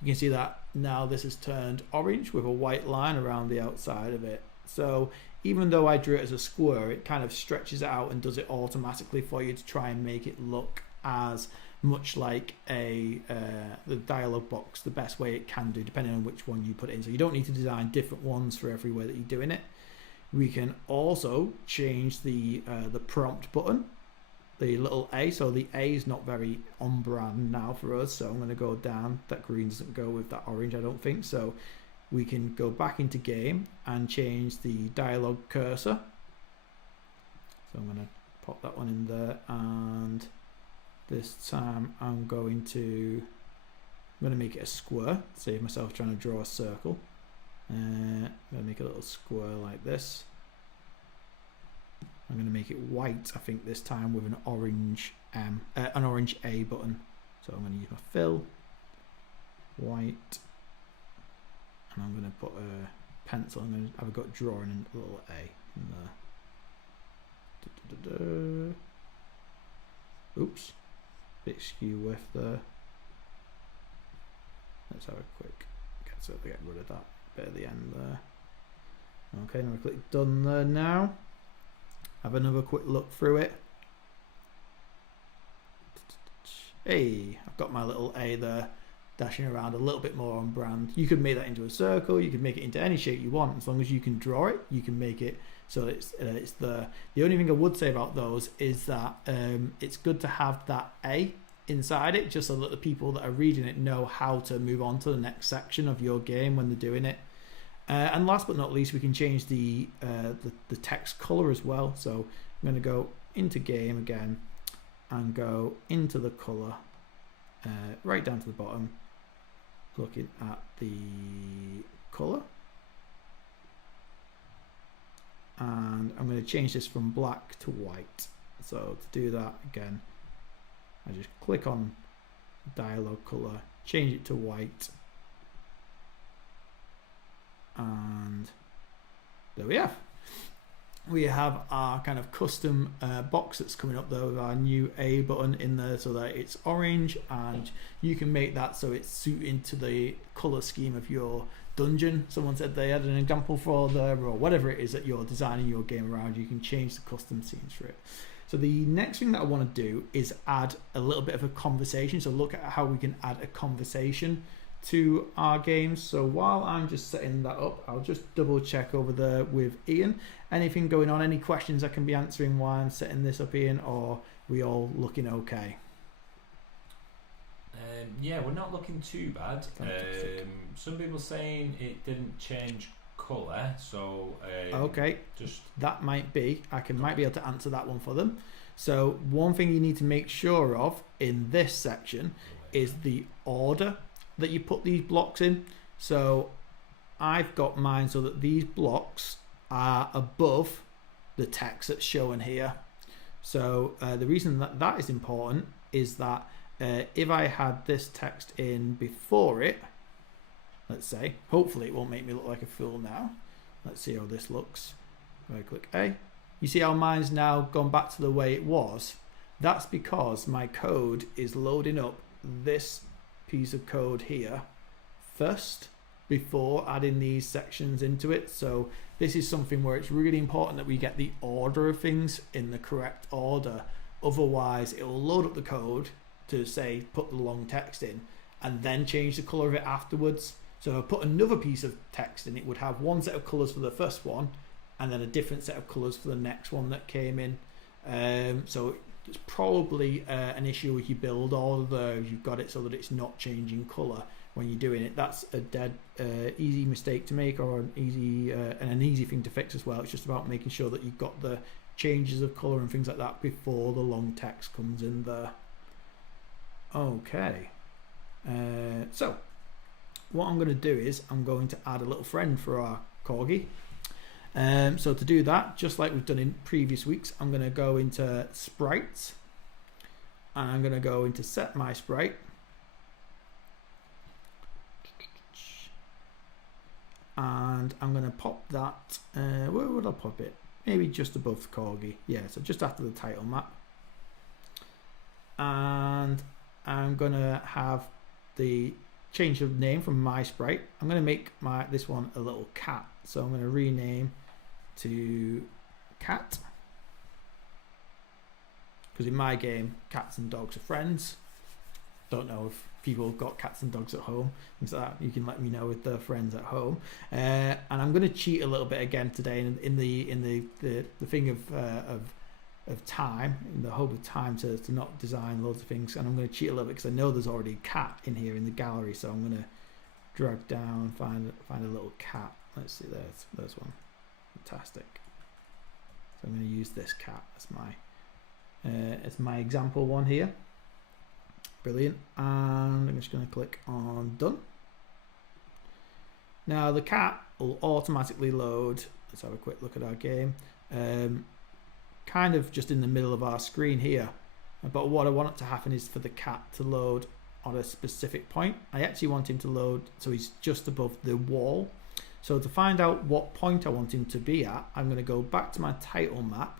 you can see that now this has turned orange with a white line around the outside of it. So even though I drew it as a square, it kind of stretches it out and does it automatically for you to try and make it look as much like the dialog box the best way it can do, depending on which one you put in. So you don't need to design different ones for every way that you're doing it. We can also change the prompt button, the little A. So the A is not very on brand now for us, so I'm going to go down. That green doesn't go with that orange, I don't think. So we can go back into game and change the dialog cursor. So I'm going to pop that one in there, and this time I'm going to make it a square, save myself trying to draw a circle. I'm going to make a little square like this. I'm going to make it white, I think this time, with an orange A button. So I'm going to use my fill, white, and I'm going to put a pencil. I've got drawing a little A in there. Oops, bit skew with the. Let's have a quick get rid of that bit at the end there. Okay, now I click done there now. Have another quick look through it. Hey, I've got my little A there dashing around a little bit more on brand. You could make that into a circle, you could make it into any shape you want. As long as you can draw it, you can make it so it's the only thing I would say about those is that it's good to have that A inside it, just so that the people that are reading it know how to move on to the next section of your game when they're doing it. And last but not least, we can change the text color as well. So I'm going to go into game again and go into the color, right down to the bottom, looking at the color. And I'm going to change this from black to white. So to do that, again, I just click on dialog color, change it to white, and there we have. We have our kind of custom box that's coming up there with our new A button in there, so that it's orange, and you can make that so it's suiting to the color scheme of your dungeon. Someone said they had an example for there, or whatever it is that you're designing your game around. You can change the custom scenes for it. So the next thing that I want to do is add a little bit of a conversation. So look at how we can add a conversation to our games. So while I'm just setting that up, I'll just double check over there with Ian. Anything going on? Any questions I can be answering while I'm setting this up, Ian? Or are we all looking okay? Yeah, we're not looking too bad. Some people saying it didn't change colour, so okay, just that might be. Might be able to answer that one for them. So one thing you need to make sure of in this section is the order that you put these blocks in. So I've got mine so that these blocks are above the text that's shown here. So the reason that that is important is that if I had this text in before it, let's say, hopefully it won't make me look like a fool now. Let's see how this looks. If I click A, you see how mine's now gone back to the way it was. That's because my code is loading up this piece of code here first before adding these sections into it. So this is something where it's really important that we get the order of things in the correct order. Otherwise it will load up the code to say put the long text in and then change the color of it afterwards. So if I put another piece of text in, it would have one set of colors for the first one and then a different set of colors for the next one that came in. So It's probably an issue with your build, although you've got it so that it's not changing color when you're doing it. That's a dead easy mistake to make, or an easy thing to fix as well. It's just about making sure that you've got the changes of color and things like that before the long text comes in there. Okay, so what I'm going to do is I'm going to add a little friend for our Corgi. So to do that, just like we've done in previous weeks, I'm going to go into sprites, and I'm going to go into set my sprite, and I'm going to pop that, where would I pop it? Maybe just above the Corgi. Yeah, so just after the title map. And I'm going to have the change of name from my sprite. I'm going to make this one a little cat. So I'm going to rename to cat, because in my game cats and dogs are friends. Don't know if people have got cats and dogs at home, things like that. You can let me know with their friends at home. And I'm going to cheat a little bit again today in the thing of time, in the hope of time to not design loads of things. And I'm going to cheat a little bit because I know there's already a cat in here in the gallery, so I'm going to drag down, find a little cat. Let's see, there's one. Fantastic. So I'm going to use this cat as my example one here. Brilliant. And I'm just going to click on done. Now the cat will automatically load. Let's have a quick look at our game. Kind of just in the middle of our screen here. But what I want it to happen is for the cat to load on a specific point. I actually want him to load so he's just above the wall. So to find out what point I want him to be at, I'm going to go back to my title map.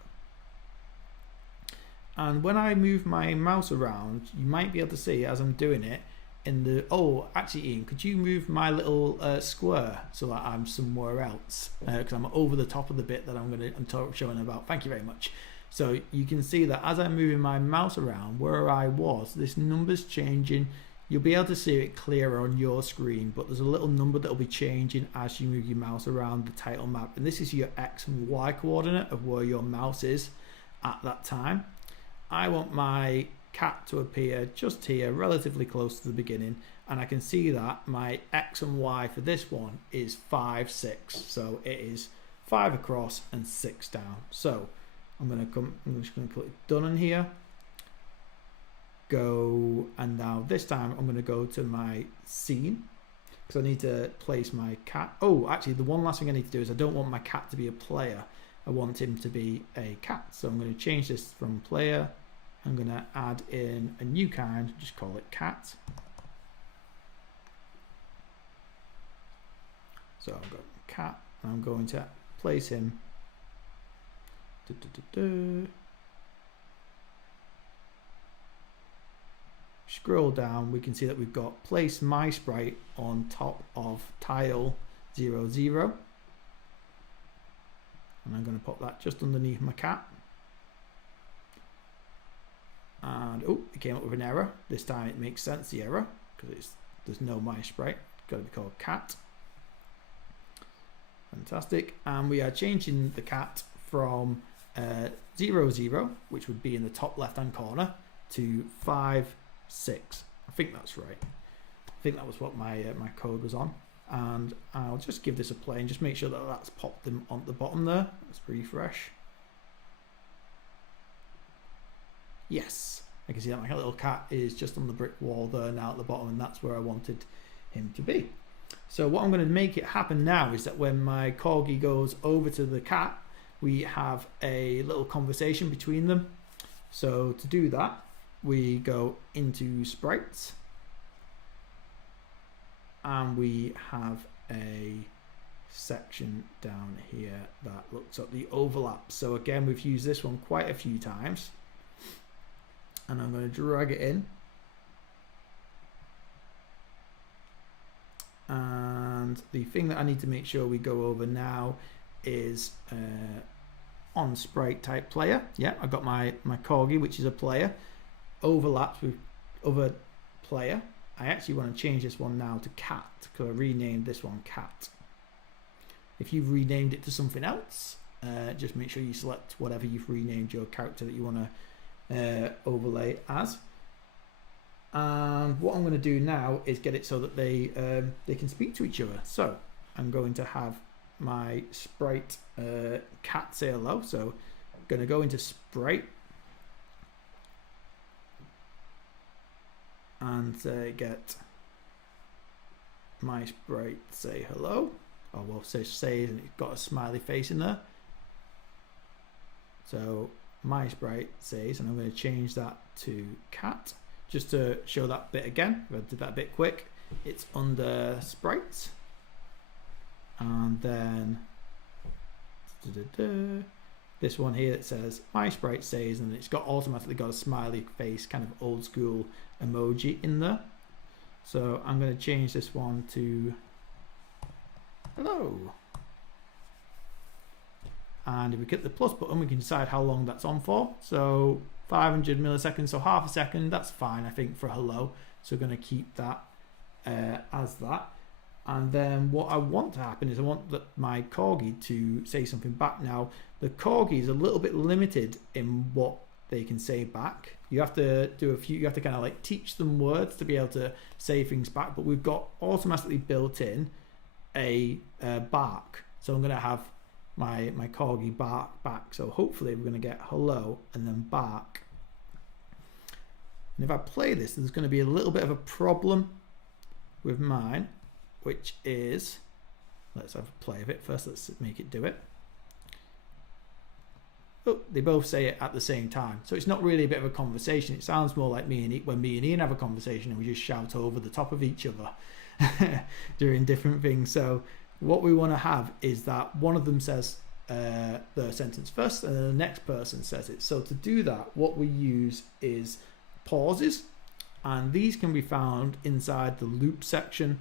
And when I move my mouse around, you might be able to see as I'm doing it in the, oh, actually Ian, could you move my little square so that I'm somewhere else? Because I'm over the top of the bit that I'm showing about. Thank you very much. So you can see that as I'm moving my mouse around where I was, this number's changing. You'll be able to see it clearer on your screen, but there's a little number that will be changing as you move your mouse around the title map. And this is your X and Y coordinate of where your mouse is at that time. I want my cat to appear just here, relatively close to the beginning. And I can see that my X and Y for this one is 5, 6. So it is 5 across and 6 down. So I'm just going to click done in here. Go, and now this time I'm going to go to my scene because I need to place my cat. Oh, actually the one last thing I need to do is I don't want my cat to be a player. I want him to be a cat. So I'm going to change this from player. I'm going to add in a new kind, just call it cat. So I've got cat, and I'm going to place him. Scroll down, we can see that we've got place my sprite on top of tile 0, 0. And I'm going to pop that just underneath my cat. And oh, it came up with an error. This time it makes sense, the error, because there's no my sprite. It's got to be called cat. Fantastic. And we are changing the cat from 0, 0, which would be in the top left hand corner, to 5, 6. I think that's right. I think that was what my code was on. And I'll just give this a play and just make sure that that's popped them on the bottom there. Let's refresh. Yes, I can see that my little cat is just on the brick wall there now at the bottom, and that's where I wanted him to be. So what I'm going to make it happen now is that when my Corgi goes over to the cat, we have a little conversation between them. So to do that, we go into sprites, and we have a section down here that looks at the overlap. So again, we've used this one quite a few times, and I'm going to drag it in. And the thing that I need to make sure we go over now is on sprite type player. Yeah, I've got my Corgi, which is a player, overlaps with other player. I actually want to change this one now to cat, because I renamed this one cat. If you've renamed it to something else, just make sure you select whatever you've renamed your character that you want to overlay as. And what I'm going to do now is get it so that they can speak to each other. So I'm going to have my sprite cat say hello. So I'm going to go into sprite and get my sprite say hello. Oh well, say and it's got a smiley face in there. So my sprite says, and I'm going to change that to cat just to show that bit again. If I did that a bit quick, it's under sprites, and then this one here that says my sprite says, and it's got automatically got a smiley face, kind of old school emoji in there. So I'm going to change this one to hello. And if we click the plus button, we can decide how long that's on for. So 500 milliseconds, so half a second, that's fine, I think, for hello. So we're going to keep that as that. And then what I want to happen is I want my Corgi to say something back. Now, the Corgi is a little bit limited in what they can say back. You have to do a few, you have to kind of like teach them words to be able to say things back, but we've got automatically built in a bark. So I'm going to have my Corgi bark back. So hopefully we're going to get hello and then bark. And if I play this, there's going to be a little bit of a problem with mine, which is, let's have a play of it first. Let's make it do it. Oh, they both say it at the same time. So it's not really a bit of a conversation. It sounds more like when me and Ian have a conversation and we just shout over the top of each other doing different things. So what we want to have is that one of them says the sentence first and then the next person says it. So to do that, what we use is pauses, and these can be found inside the loop section.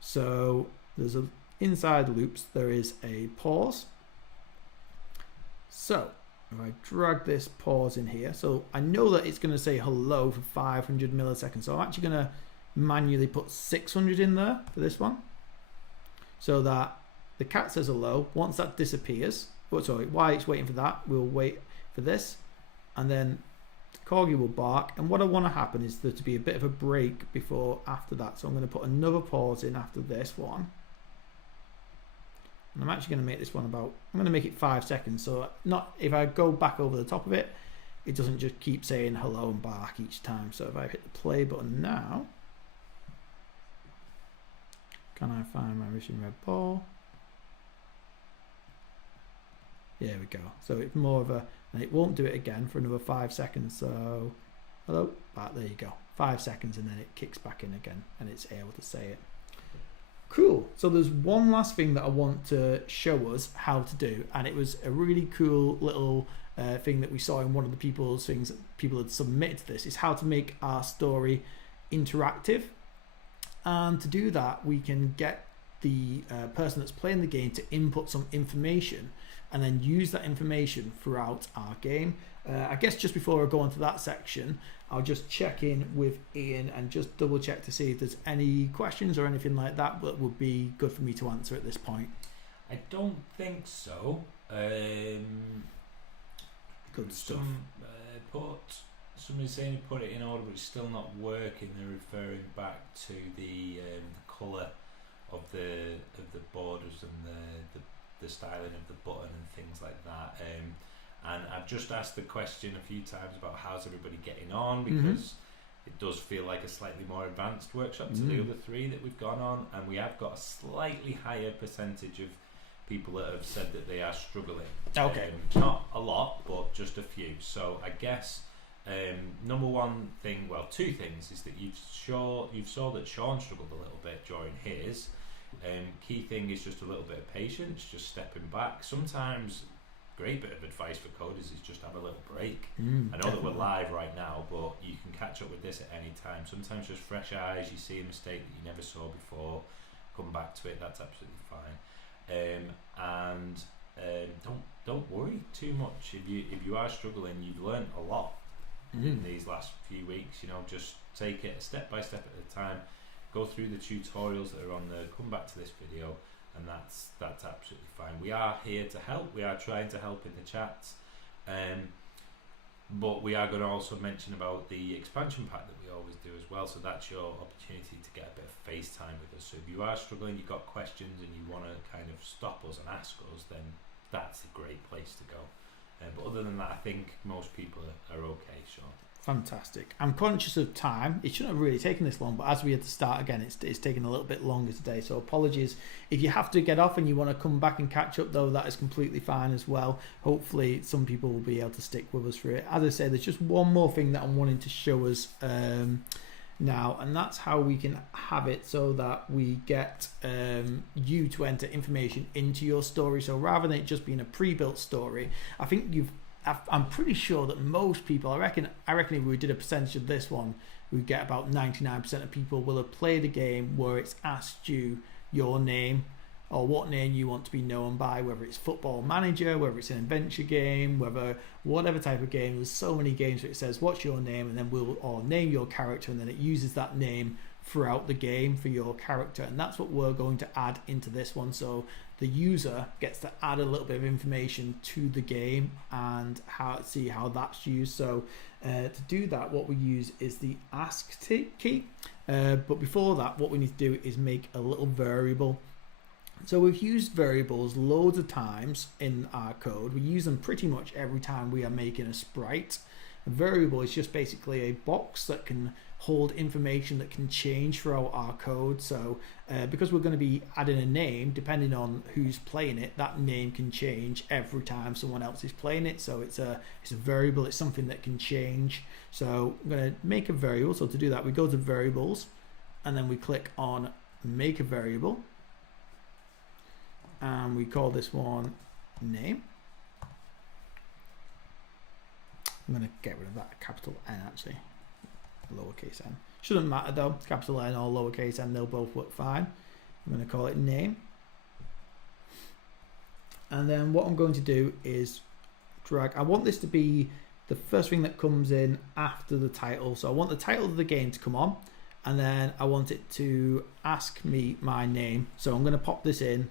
So there's inside loops, there is a pause. So if I drag this pause in here, so I know that it's going to say hello for 500 milliseconds. So I'm actually going to manually put 600 in there for this one, so that the cat says hello. Once that disappears, while it's waiting for that, we'll wait for this, and then the Corgi will bark. And what I want to happen is there to be a bit of a break after that. So I'm going to put another pause in after this one. And I'm actually going to make this one I'm going to make it 5 seconds. So if I go back over the top of it, it doesn't just keep saying hello and bark each time. So if I hit the play button now, can I find my missing red ball? There we go. So it's more of and it won't do it again for another 5 seconds. So hello, there you go. 5 seconds, and then it kicks back in again and it's able to say it. Cool. So there's one last thing that I want to show us how to do, and it was a really cool little thing that we saw in one of the people's things that people had submitted to this, is how to make our story interactive. And to do that, we can get the person that's playing the game to input some information and then use that information throughout our game. I guess just before I go on to that section, I'll just check in with Ian and just double check to see if there's any questions or anything like that that would be good for me to answer at this point. I don't think so. Good stuff. Somebody's saying he put it in order, but it's still not working. They're referring back to the colour of the borders and the styling of the button and things like that. And I've just asked the question a few times about how's everybody getting on, because it does feel like a slightly more advanced workshop to the other three that we've gone on, and we have got a slightly higher percentage of people that have said that they are struggling. Okay. Not a lot, but just a few. So I guess number one thing, well, two things, is that you saw that Sean struggled a little bit during his. Key thing is just a little bit of patience, just stepping back. Sometimes great bit of advice for coders is just have a little break. I know Definitely. that we're live right now, but you can catch up with this at any time. Sometimes just fresh eyes, you see a mistake that you never saw before, come back to it, that's absolutely fine. Don't worry too much. If you are struggling, you've learned a lot in these last few weeks. Just take it a step by step at a time. Go through the tutorials that are on there, come back to this video, and that's absolutely fine. We are here to help. We are trying to help in the chats. But we are going to also mention about the expansion pack that we always do as well. So that's your opportunity to get a bit of FaceTime with us. So if you are struggling, you've got questions and you want to kind of stop us and ask us, then that's a great place to go. But other than that, I think most people are okay, Sean. Fantastic. I'm conscious of time. It shouldn't have really taken this long, but as we had to start again, it's taken a little bit longer today. So apologies. If you have to get off and you want to come back and catch up, though, that is completely fine as well. Hopefully some people will be able to stick with us through it. As I say, there's just one more thing that I'm wanting to show us now, and that's how we can have it so that we get you to enter information into your story. So rather than it just being a pre-built story, I'm pretty sure that most people, I reckon if we did a percentage of this one, we'd get about 99% of people will have played a game where it's asked you your name or what name you want to be known by, whether it's Football Manager, whether it's an adventure game, whatever type of game. There's so many games where it says what's your name, and then or name your character, and then it uses that name throughout the game for your character, and that's what we're going to add into this one. So the user gets to add a little bit of information to the game and see how that's used. So to do that, what we use is the ask key. But before that, what we need to do is make a little variable. So we've used variables loads of times in our code. We use them pretty much every time we are making a sprite. A variable is just basically a box that can hold information that can change throughout our code. So because we're going to be adding a name, depending on who's playing it, that name can change every time someone else is playing it. So it's a variable, it's something that can change. So I'm going to make a variable. So to do that, we go to variables and then we click on make a variable, and we call this one name. I'm going to get rid of that capital N, actually. Lowercase n. Shouldn't matter though, capital N or lowercase n, they'll both work fine. I'm going to call it name. And then what I'm going to do is drag. I want this to be the first thing that comes in after the title. So I want the title of the game to come on, and then I want it to ask me my name. So I'm going to pop this in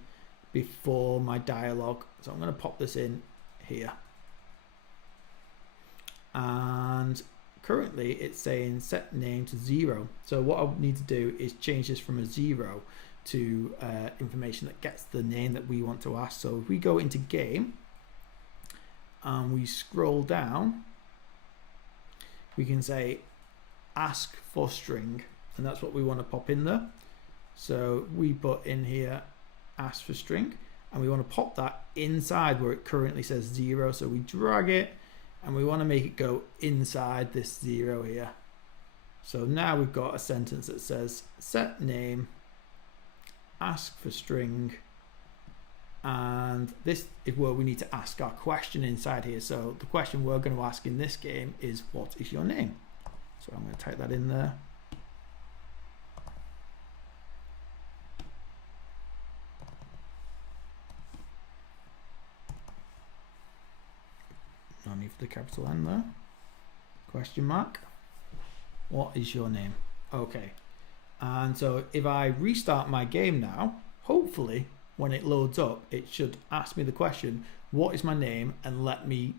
before my dialogue. So I'm going to pop this in here. And currently it's saying set name to 0. So what I need to do is change this from a 0 to information that gets the name that we want to ask. So if we go into game and we scroll down, we can say ask for string, and that's what we want to pop in there. So we put in here ask for string, and we want to pop that inside where it currently says 0. So we drag it and we want to make it go inside this 0 here. So now we've got a sentence that says set name, ask for string, and this is where we need to ask our question inside here. So the question we're going to ask in this game is what is your name? So I'm going to type that in there. No need for the capital N there. Question mark. What is your name? Okay. And so if I restart my game now, hopefully when it loads up, it should ask me the question, what is my name? And let me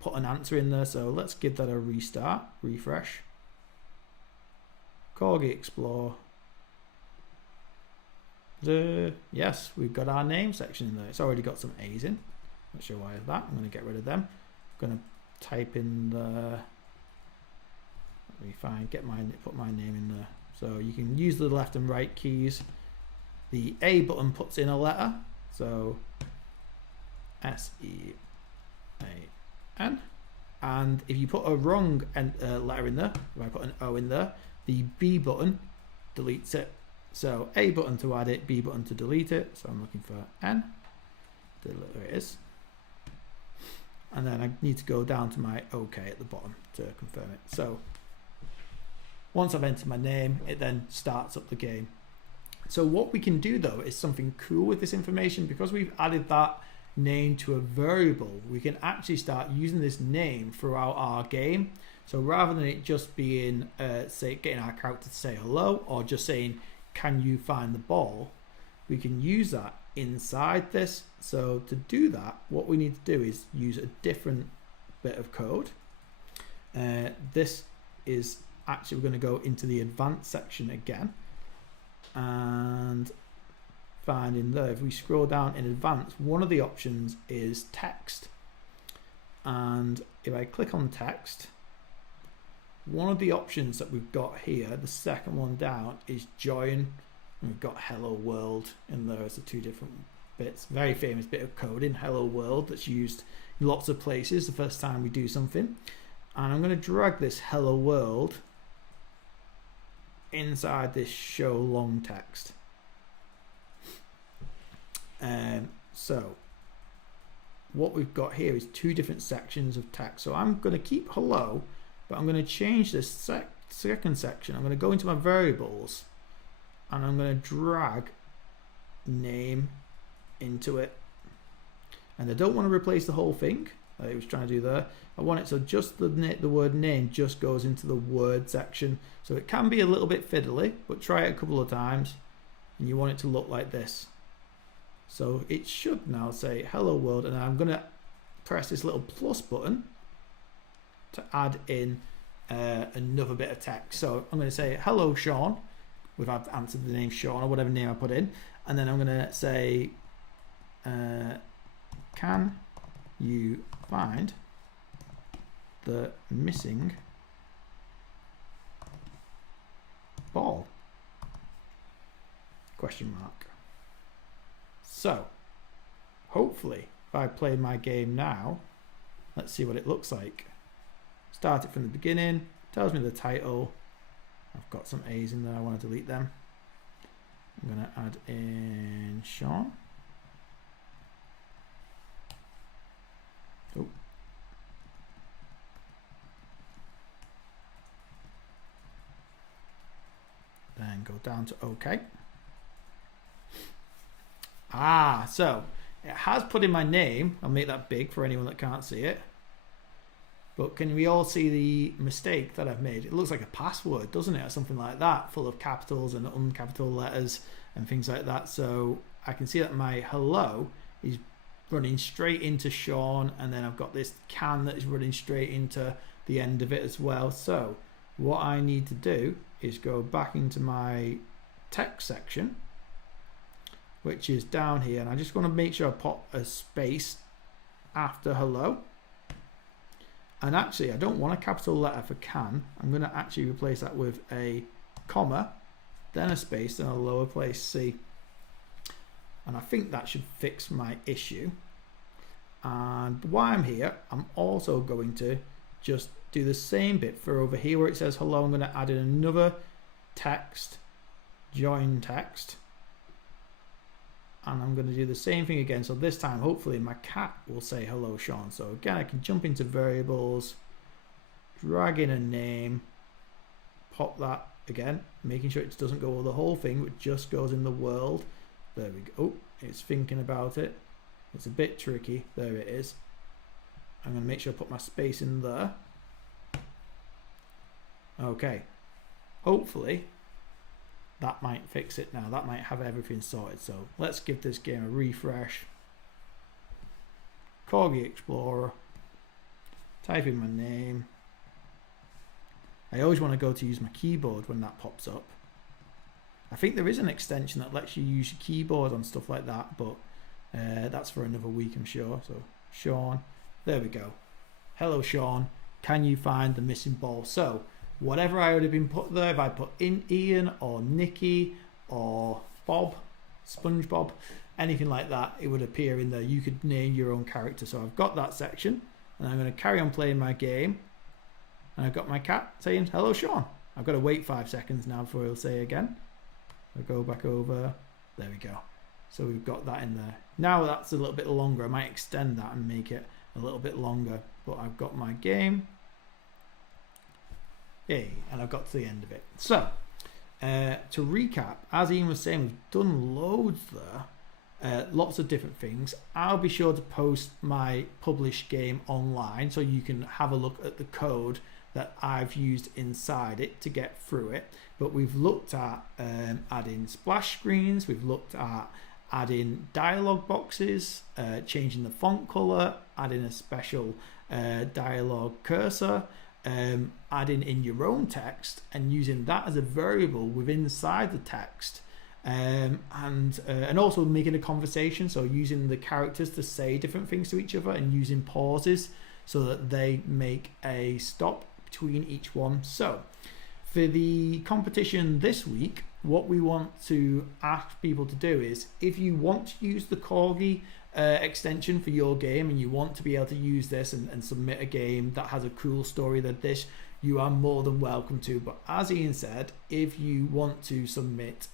put an answer in there. So let's give that a restart, refresh. Corgi explore. Yes, we've got our name section in there. It's already got some A's in. Not sure why is that. I'm going to get rid of them. I'm going to type in the, let me find, put my name in there. So you can use the left and right keys. The A button puts in a letter, so S-E-A-N. And if you put a wrong letter in there, if I put an O in there, the B button deletes it. So A button to add it, B button to delete it. So I'm looking for N. There it is. And then I need to go down to my OK at the bottom to confirm it. So once I've entered my name, it then starts up the game. So what we can do though is something cool with this information. Because we've added that name to a variable, we can actually start using this name throughout our game. So rather than it just being say getting our character to say hello or just saying can you find the ball, we can use that inside this. So to do that, what we need to do is use a different bit of code. This is actually, we're going to go into the advanced section again and find in there, if we scroll down in advanced, one of the options is text. And if I click on text, one of the options that we've got here, the second one down, is join. And we've got hello world in there as the two different bits. Very famous bit of coding, hello world, that's used in lots of places the first time we do something. And I'm going to drag this hello world inside this show long text. So what we've got here is two different sections of text. So I'm going to keep hello, but I'm going to change this second section. I'm going to go into my variables and I'm going to drag name into it. And I don't want to replace the whole thing that I was trying to do there. I want it so just the word name just goes into the word section. So it can be a little bit fiddly, but try it a couple of times and you want it to look like this. So it should now say hello world, and I'm going to press this little plus button to add in another bit of text. So I'm going to say hello Sean, without answered the name Sean or whatever name I put in, and then I'm going to say can you find the missing ball? Question mark. So hopefully if I play my game now, let's see what it looks like. Start it from the beginning, tells me the title. I've got some A's in there, I want to delete them. I'm going to add in Sean. Oh. Then go down to OK. So it has put in my name. I'll make that big for anyone that can't see it. But can we all see the mistake that I've made? It looks like a password, doesn't it? Or something like that, full of capitals and uncapital letters and things like that. So I can see that my hello is running straight into Sean, and then I've got this can that is running straight into the end of it as well. So what I need to do is go back into my text section, which is down here, and I just want to make sure I pop a space after hello. And actually I don't want a capital letter for can. I'm going to actually replace that with a comma, then a space, then a lowercase c. And I think that should fix my issue. And while I'm here, I'm also going to just do the same bit for over here where it says hello. I'm going to add in another text, join text. And I'm going to do the same thing again. So this time, hopefully my cat will say hello Sean. So again, I can jump into variables, drag in a name, pop that again, making sure it doesn't go over the whole thing, but just goes in the world. There we go. Oh, it's thinking about it. It's a bit tricky. There it is. I'm going to make sure I put my space in there. Okay. Hopefully that might fix it now. That might have everything sorted. So let's give this game a refresh. Corgi Explorer. Type in my name. I always want to go to use my keyboard when that pops up. I think there is an extension that lets you use your keyboard on stuff like that, but that's for another week, I'm sure. So Sean, there we go. Hello Sean, can you find the missing ball? So whatever I would have been put there, if I put in Ian or Nikki or Bob, SpongeBob, anything like that, it would appear in there. You could name your own character. So I've got that section, and I'm going to carry on playing my game. And I've got my cat saying hello Sean. I've got to wait 5 seconds now before he'll say again. I'll go back over. There we go. So we've got that in there. Now that's a little bit longer. I might extend that and make it a little bit longer. But I've got my game. Yay, and I've got to the end of it. So, to recap, as Ian was saying, we've done loads there. Lots of different things. I'll be sure to post my published game online so you can have a look at the code that I've used inside it to get through it. But we've looked at adding splash screens, we've looked at adding dialog boxes, changing the font color, adding a special dialog cursor, adding in your own text and using that as a variable within inside the text, and also making a conversation, so using the characters to say different things to each other and using pauses so that they make a stop between each one. So for the competition this week, what we want to ask people to do is, if you want to use the Corgi extension for your game and you want to be able to use this and submit a game that has a cool story like this, you are more than welcome to. But as Ian said, if you want to submit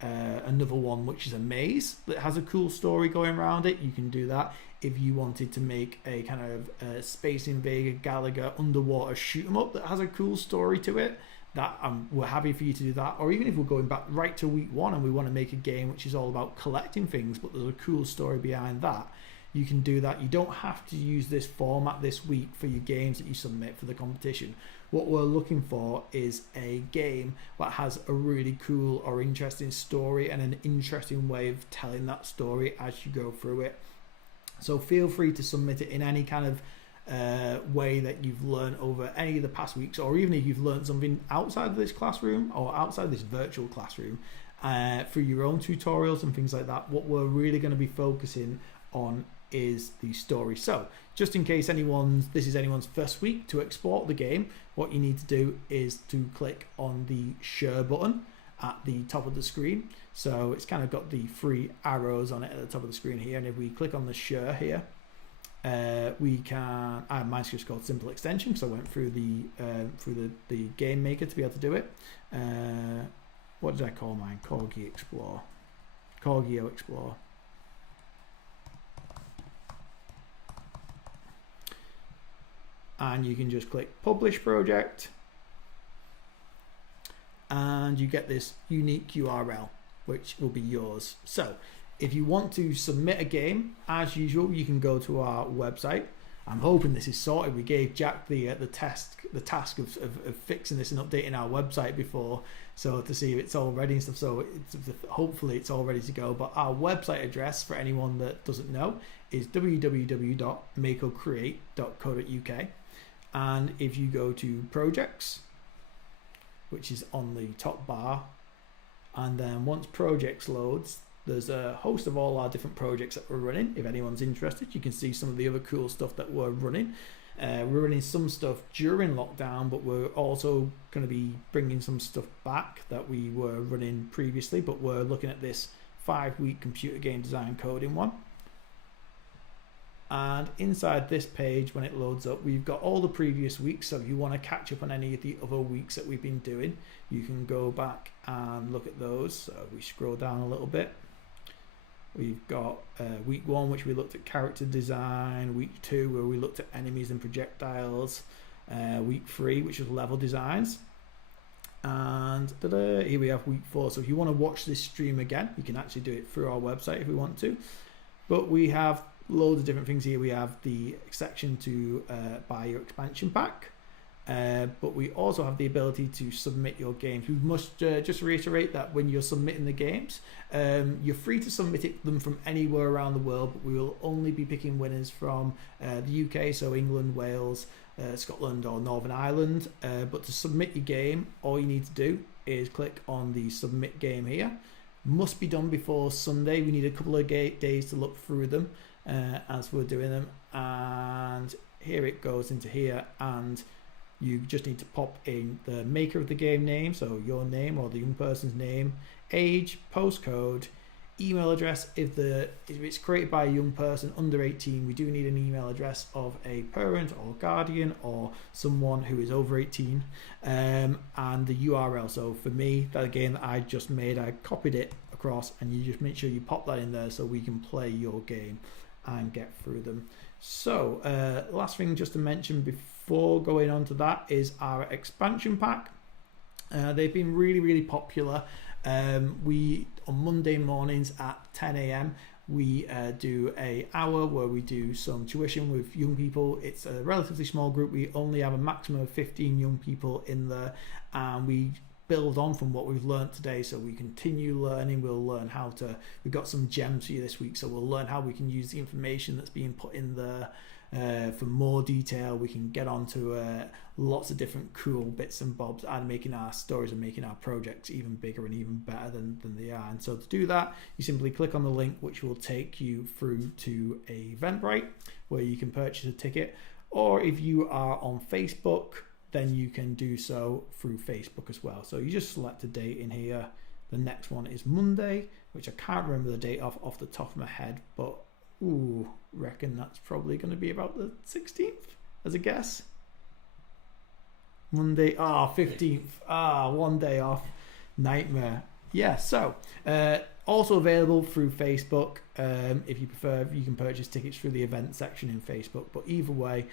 another one which is a maze that has a cool story going around it, you can do that. If you wanted to make a kind of Space Invader Galaga underwater shoot 'em up that has a cool story to it, that we're happy for you to do that. Or even if we're going back right to week 1 and we want to make a game which is all about collecting things but there's a cool story behind that, you can do that. You don't have to use this format this week for your games that you submit for the competition. What we're looking for is a game that has a really cool or interesting story and an interesting way of telling that story as you go through it. So feel free to submit it in any kind of way that you've learned over any of the past weeks, or even if you've learned something outside of this classroom or outside this virtual classroom through your own tutorials and things like that. What we're really going to be focusing on is the story. So just in case this is anyone's first week to export the game, what you need to do is to click on the share button at the top of the screen. So it's kind of got the 3 arrows on it at the top of the screen here, and if we click on the share here, we can, mine's just called Simple Extension, so I went through the game maker to be able to do it. What did I call mine? Corgio Explore. And you can just click Publish Project, and you get this unique URL which will be yours. So if you want to submit a game, as usual, you can go to our website. I'm hoping this is sorted. We gave Jack the task of fixing this and updating our website before, so to see if it's all ready and stuff. So hopefully it's all ready to go. But our website address, for anyone that doesn't know, is www.MakoCreate.co.uk. And if you go to Projects, which is on the top bar, and then once Projects loads, there's a host of all our different projects that we're running. If anyone's interested, you can see some of the other cool stuff that we're running. We're running some stuff during lockdown, but we're also going to be bringing some stuff back that we were running previously, but we're looking at this 5-week computer game design coding one. And inside this page, when it loads up, we've got all the previous weeks. So if you want to catch up on any of the other weeks that we've been doing, you can go back and look at those. So we scroll down a little bit. We've got week 1, which we looked at character design. Week 2, where we looked at enemies and projectiles. Week 3, which was level designs. And here we have week 4. So if you want to watch this stream again, you can actually do it through our website if we want to. But we have loads of different things here. We have the section to buy your expansion pack, but we also have the ability to submit your games. We must just reiterate that when you're submitting the games, you're free to submit them from anywhere around the world, but we will only be picking winners from the UK, so England, Wales, Scotland or Northern Ireland. But to submit your game, all you need to do is click on the submit game here. Must be done before Sunday. We need a couple of days to look through them as we're doing them, and here it goes into here, and you just need to pop in the maker of the game name, so your name or the young person's name, age, postcode, email address. If it's created by a young person under 18, we do need an email address of a parent or guardian or someone who is over 18, and the URL. So for me, that again that I just made, I copied it across, and you just make sure you pop that in there so we can play your game and get through them. So last thing just to mention before going on to that is our expansion pack. They've been really popular. We on Monday mornings at 10 a.m. we do an hour where we do some tuition with young people. It's a relatively small group. We only have a maximum of 15 young people in there, and we build on from what we've learned today. So we continue learning. We'll learn how to, we've got some gems for you this week, so we'll learn how we can use the information that's being put in there for more detail. We can get onto lots of different cool bits and bobs and making our stories and making our projects even bigger and even better than they are. And so to do that, you simply click on the link, which will take you through to a Eventbrite where you can purchase a ticket. Or if you are on Facebook, then you can do so through Facebook as well. So you just select a date in here. The next one is Monday, which I can't remember the date off the top of my head, but reckon that's probably going to be about the 16th as a guess. Monday, 15th, 1 day off, nightmare. Yeah, so also available through Facebook. If you prefer, you can purchase tickets through the event section in Facebook, but either way,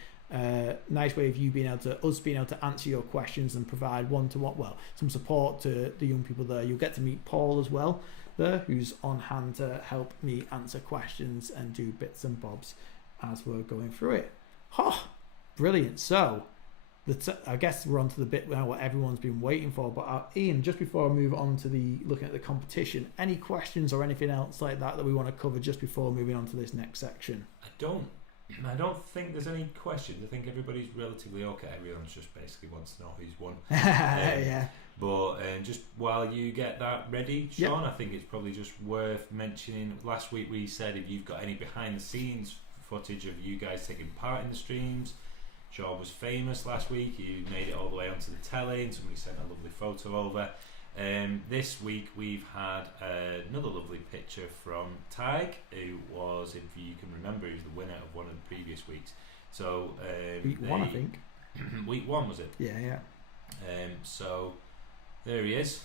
nice way of us being able to answer your questions and provide some support to the young people there. You'll get to meet Paul as well there, who's on hand to help me answer questions and do bits and bobs as we're going through it. Brilliant. So I guess we're on to the bit now what everyone's been waiting for. But Ian, just before I move on to looking at the competition, any questions or anything else like that we want to cover just before moving on to this next section? I don't think there's any questions. I think everybody's relatively okay. Everyone's just basically wants to know who's won. Yeah. But just while you get that ready, Sean, I think it's probably just worth mentioning. Last week we said if you've got any behind the scenes footage of you guys taking part in the streams. Sean was famous last week. He made it all the way onto the telly and somebody sent a lovely photo over. This week we've had another lovely picture from Tig, who was, if you can remember, he was the winner of one of the previous weeks. So week 1, I think. Week 1 was it? Yeah. So there he is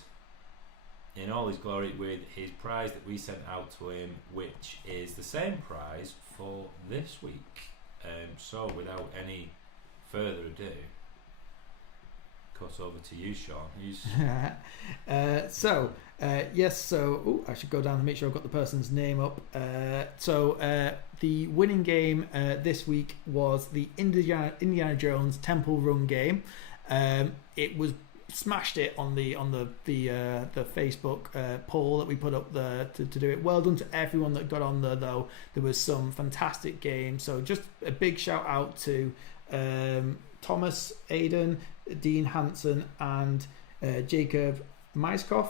in all his glory with his prize that we sent out to him, which is the same prize for this week. So without any further ado, cut over to you, Sean. I should go down and make sure I've got the person's name up. The winning game this week was the Indiana Jones Temple Run game. It was smashed it on the Facebook poll that we put up there to do it. Well done to everyone that got on there, though. There was some fantastic games. So just a big shout out to Thomas Aiden, Dean Hansen and Jacob Maiskoff.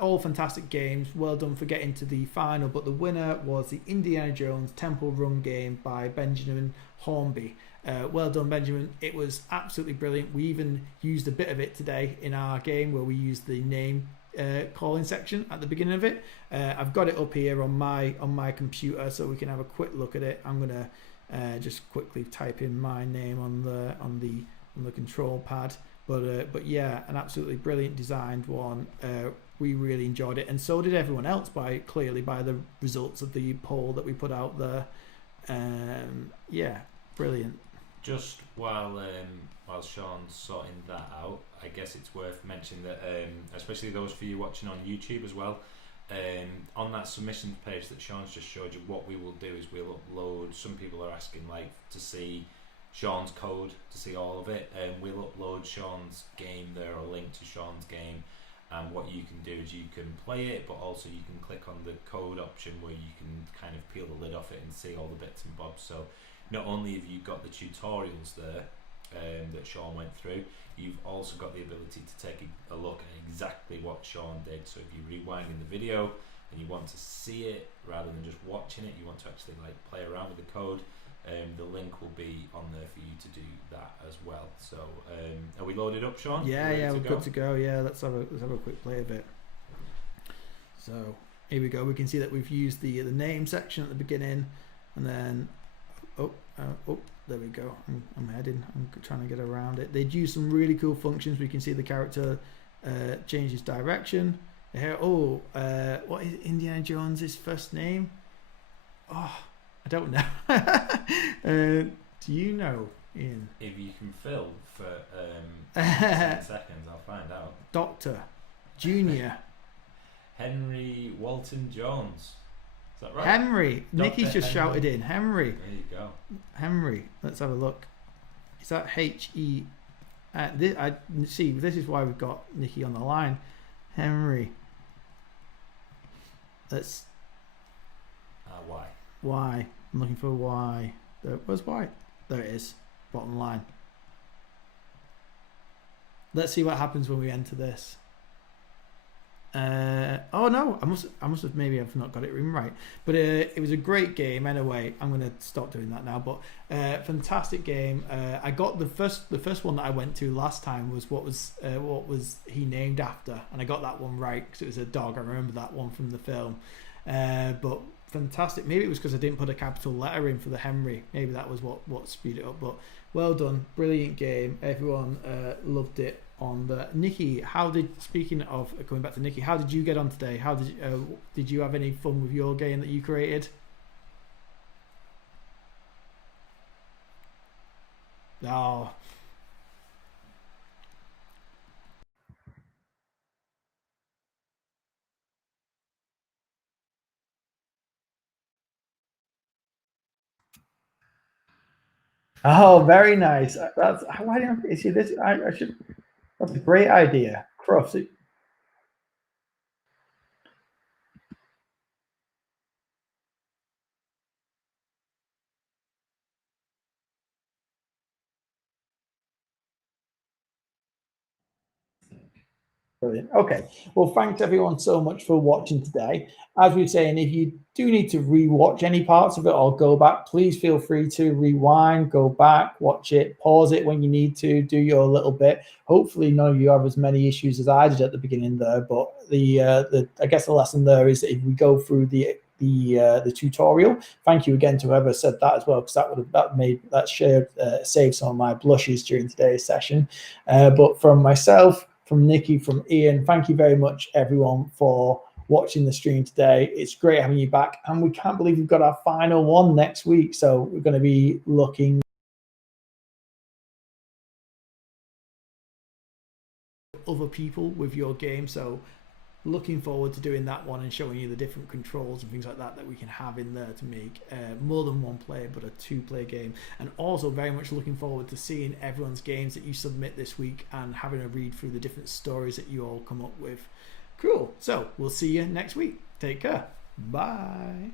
All fantastic games. Well done for getting to the final, but the winner was the Indiana Jones Temple Run game by Benjamin Hornby. Well done, Benjamin. It was absolutely brilliant. We even used a bit of it today in our game where we used the name calling section at the beginning of it. I've got it up here on my computer so we can have a quick look at it. I'm gonna just quickly type in my name on the control pad, but yeah, an absolutely brilliant designed one. We really enjoyed it, and so did everyone else by the results of the poll that we put out there. Yeah, brilliant. Just while Sean's sorting that out, I guess it's worth mentioning that especially those for you watching on YouTube as well, on that submissions page that Sean's just showed you, what we will do is we'll upload, some people are asking to see Sean's code, to see all of it, and we'll upload Sean's game there, or link to Sean's game, and what you can do is you can play it, but also you can click on the code option where you can kind of peel the lid off it and see all the bits and bobs. So not only have you got the tutorials there that Sean went through, you've also got the ability to take a look at exactly what Sean did. So if you rewind in the video and you want to see it rather than just watching it, you want to actually play around with the code, the link will be on there for you to do that as well. So are we loaded up, Sean? Yeah, we're good to go. Yeah, let's have a quick play of it. So here we go. We can see that we've used the name section at the beginning, and then there we go. I'm heading. I'm trying to get around it. They'd use some really cool functions. We can see the character changes direction. Here, what is Indiana Jones's first name? I don't know. Do you know, Ian? If you can fill for 10 seconds, I'll find out. Doctor Junior Henry Walton Jones. Is that right? Henry. Nikki's just shouted in. Henry. There you go. Henry. Let's have a look. Is that H-E? I see. This is why we've got Nikki on the line. Henry. Let's. Why? Why? I'm looking for Y. Where's Y? There it is. Bottom line. Let's see what happens when we enter this. Oh no, I must have maybe I've not got it right. But it was a great game anyway. I'm gonna stop doing that now. But fantastic game. I got the first one that I went to last time was what was he named after, and I got that one right because it was a dog. I remember that one from the film. But fantastic. Maybe it was because I didn't put a capital letter in for the Henry. Maybe that was what speed it up. But well done, brilliant game. Everyone loved it. On the Nikki, speaking of going back to Nikki, how did you get on today? How did you have any fun with your game that you created? Oh, very nice. That's why didn't I see this? I should. That's a great idea, Cross. Brilliant. Okay. Well, thanks everyone so much for watching today. As we were saying, if you do need to rewatch any parts of it or go back, please feel free to rewind, go back, watch it, pause it when you need to, do your little bit. Hopefully, none of you have as many issues as I did at the beginning there. But the I guess the lesson there is that if we go through the tutorial, thank you again to whoever said that as well, because that saved some of my blushes during today's session. But from myself, from Nikki, from Ian, thank you very much everyone for watching the stream today. It's great having you back, and we can't believe we've got our final one next week, so we're going to be looking at other people with your game. So looking forward to doing that one and showing you the different controls and things like that we can have in there to make more than one player but a two-player game. And also very much looking forward to seeing everyone's games that you submit this week and having a read through the different stories that you all come up with. Cool. So we'll see you next week. Take care. Bye.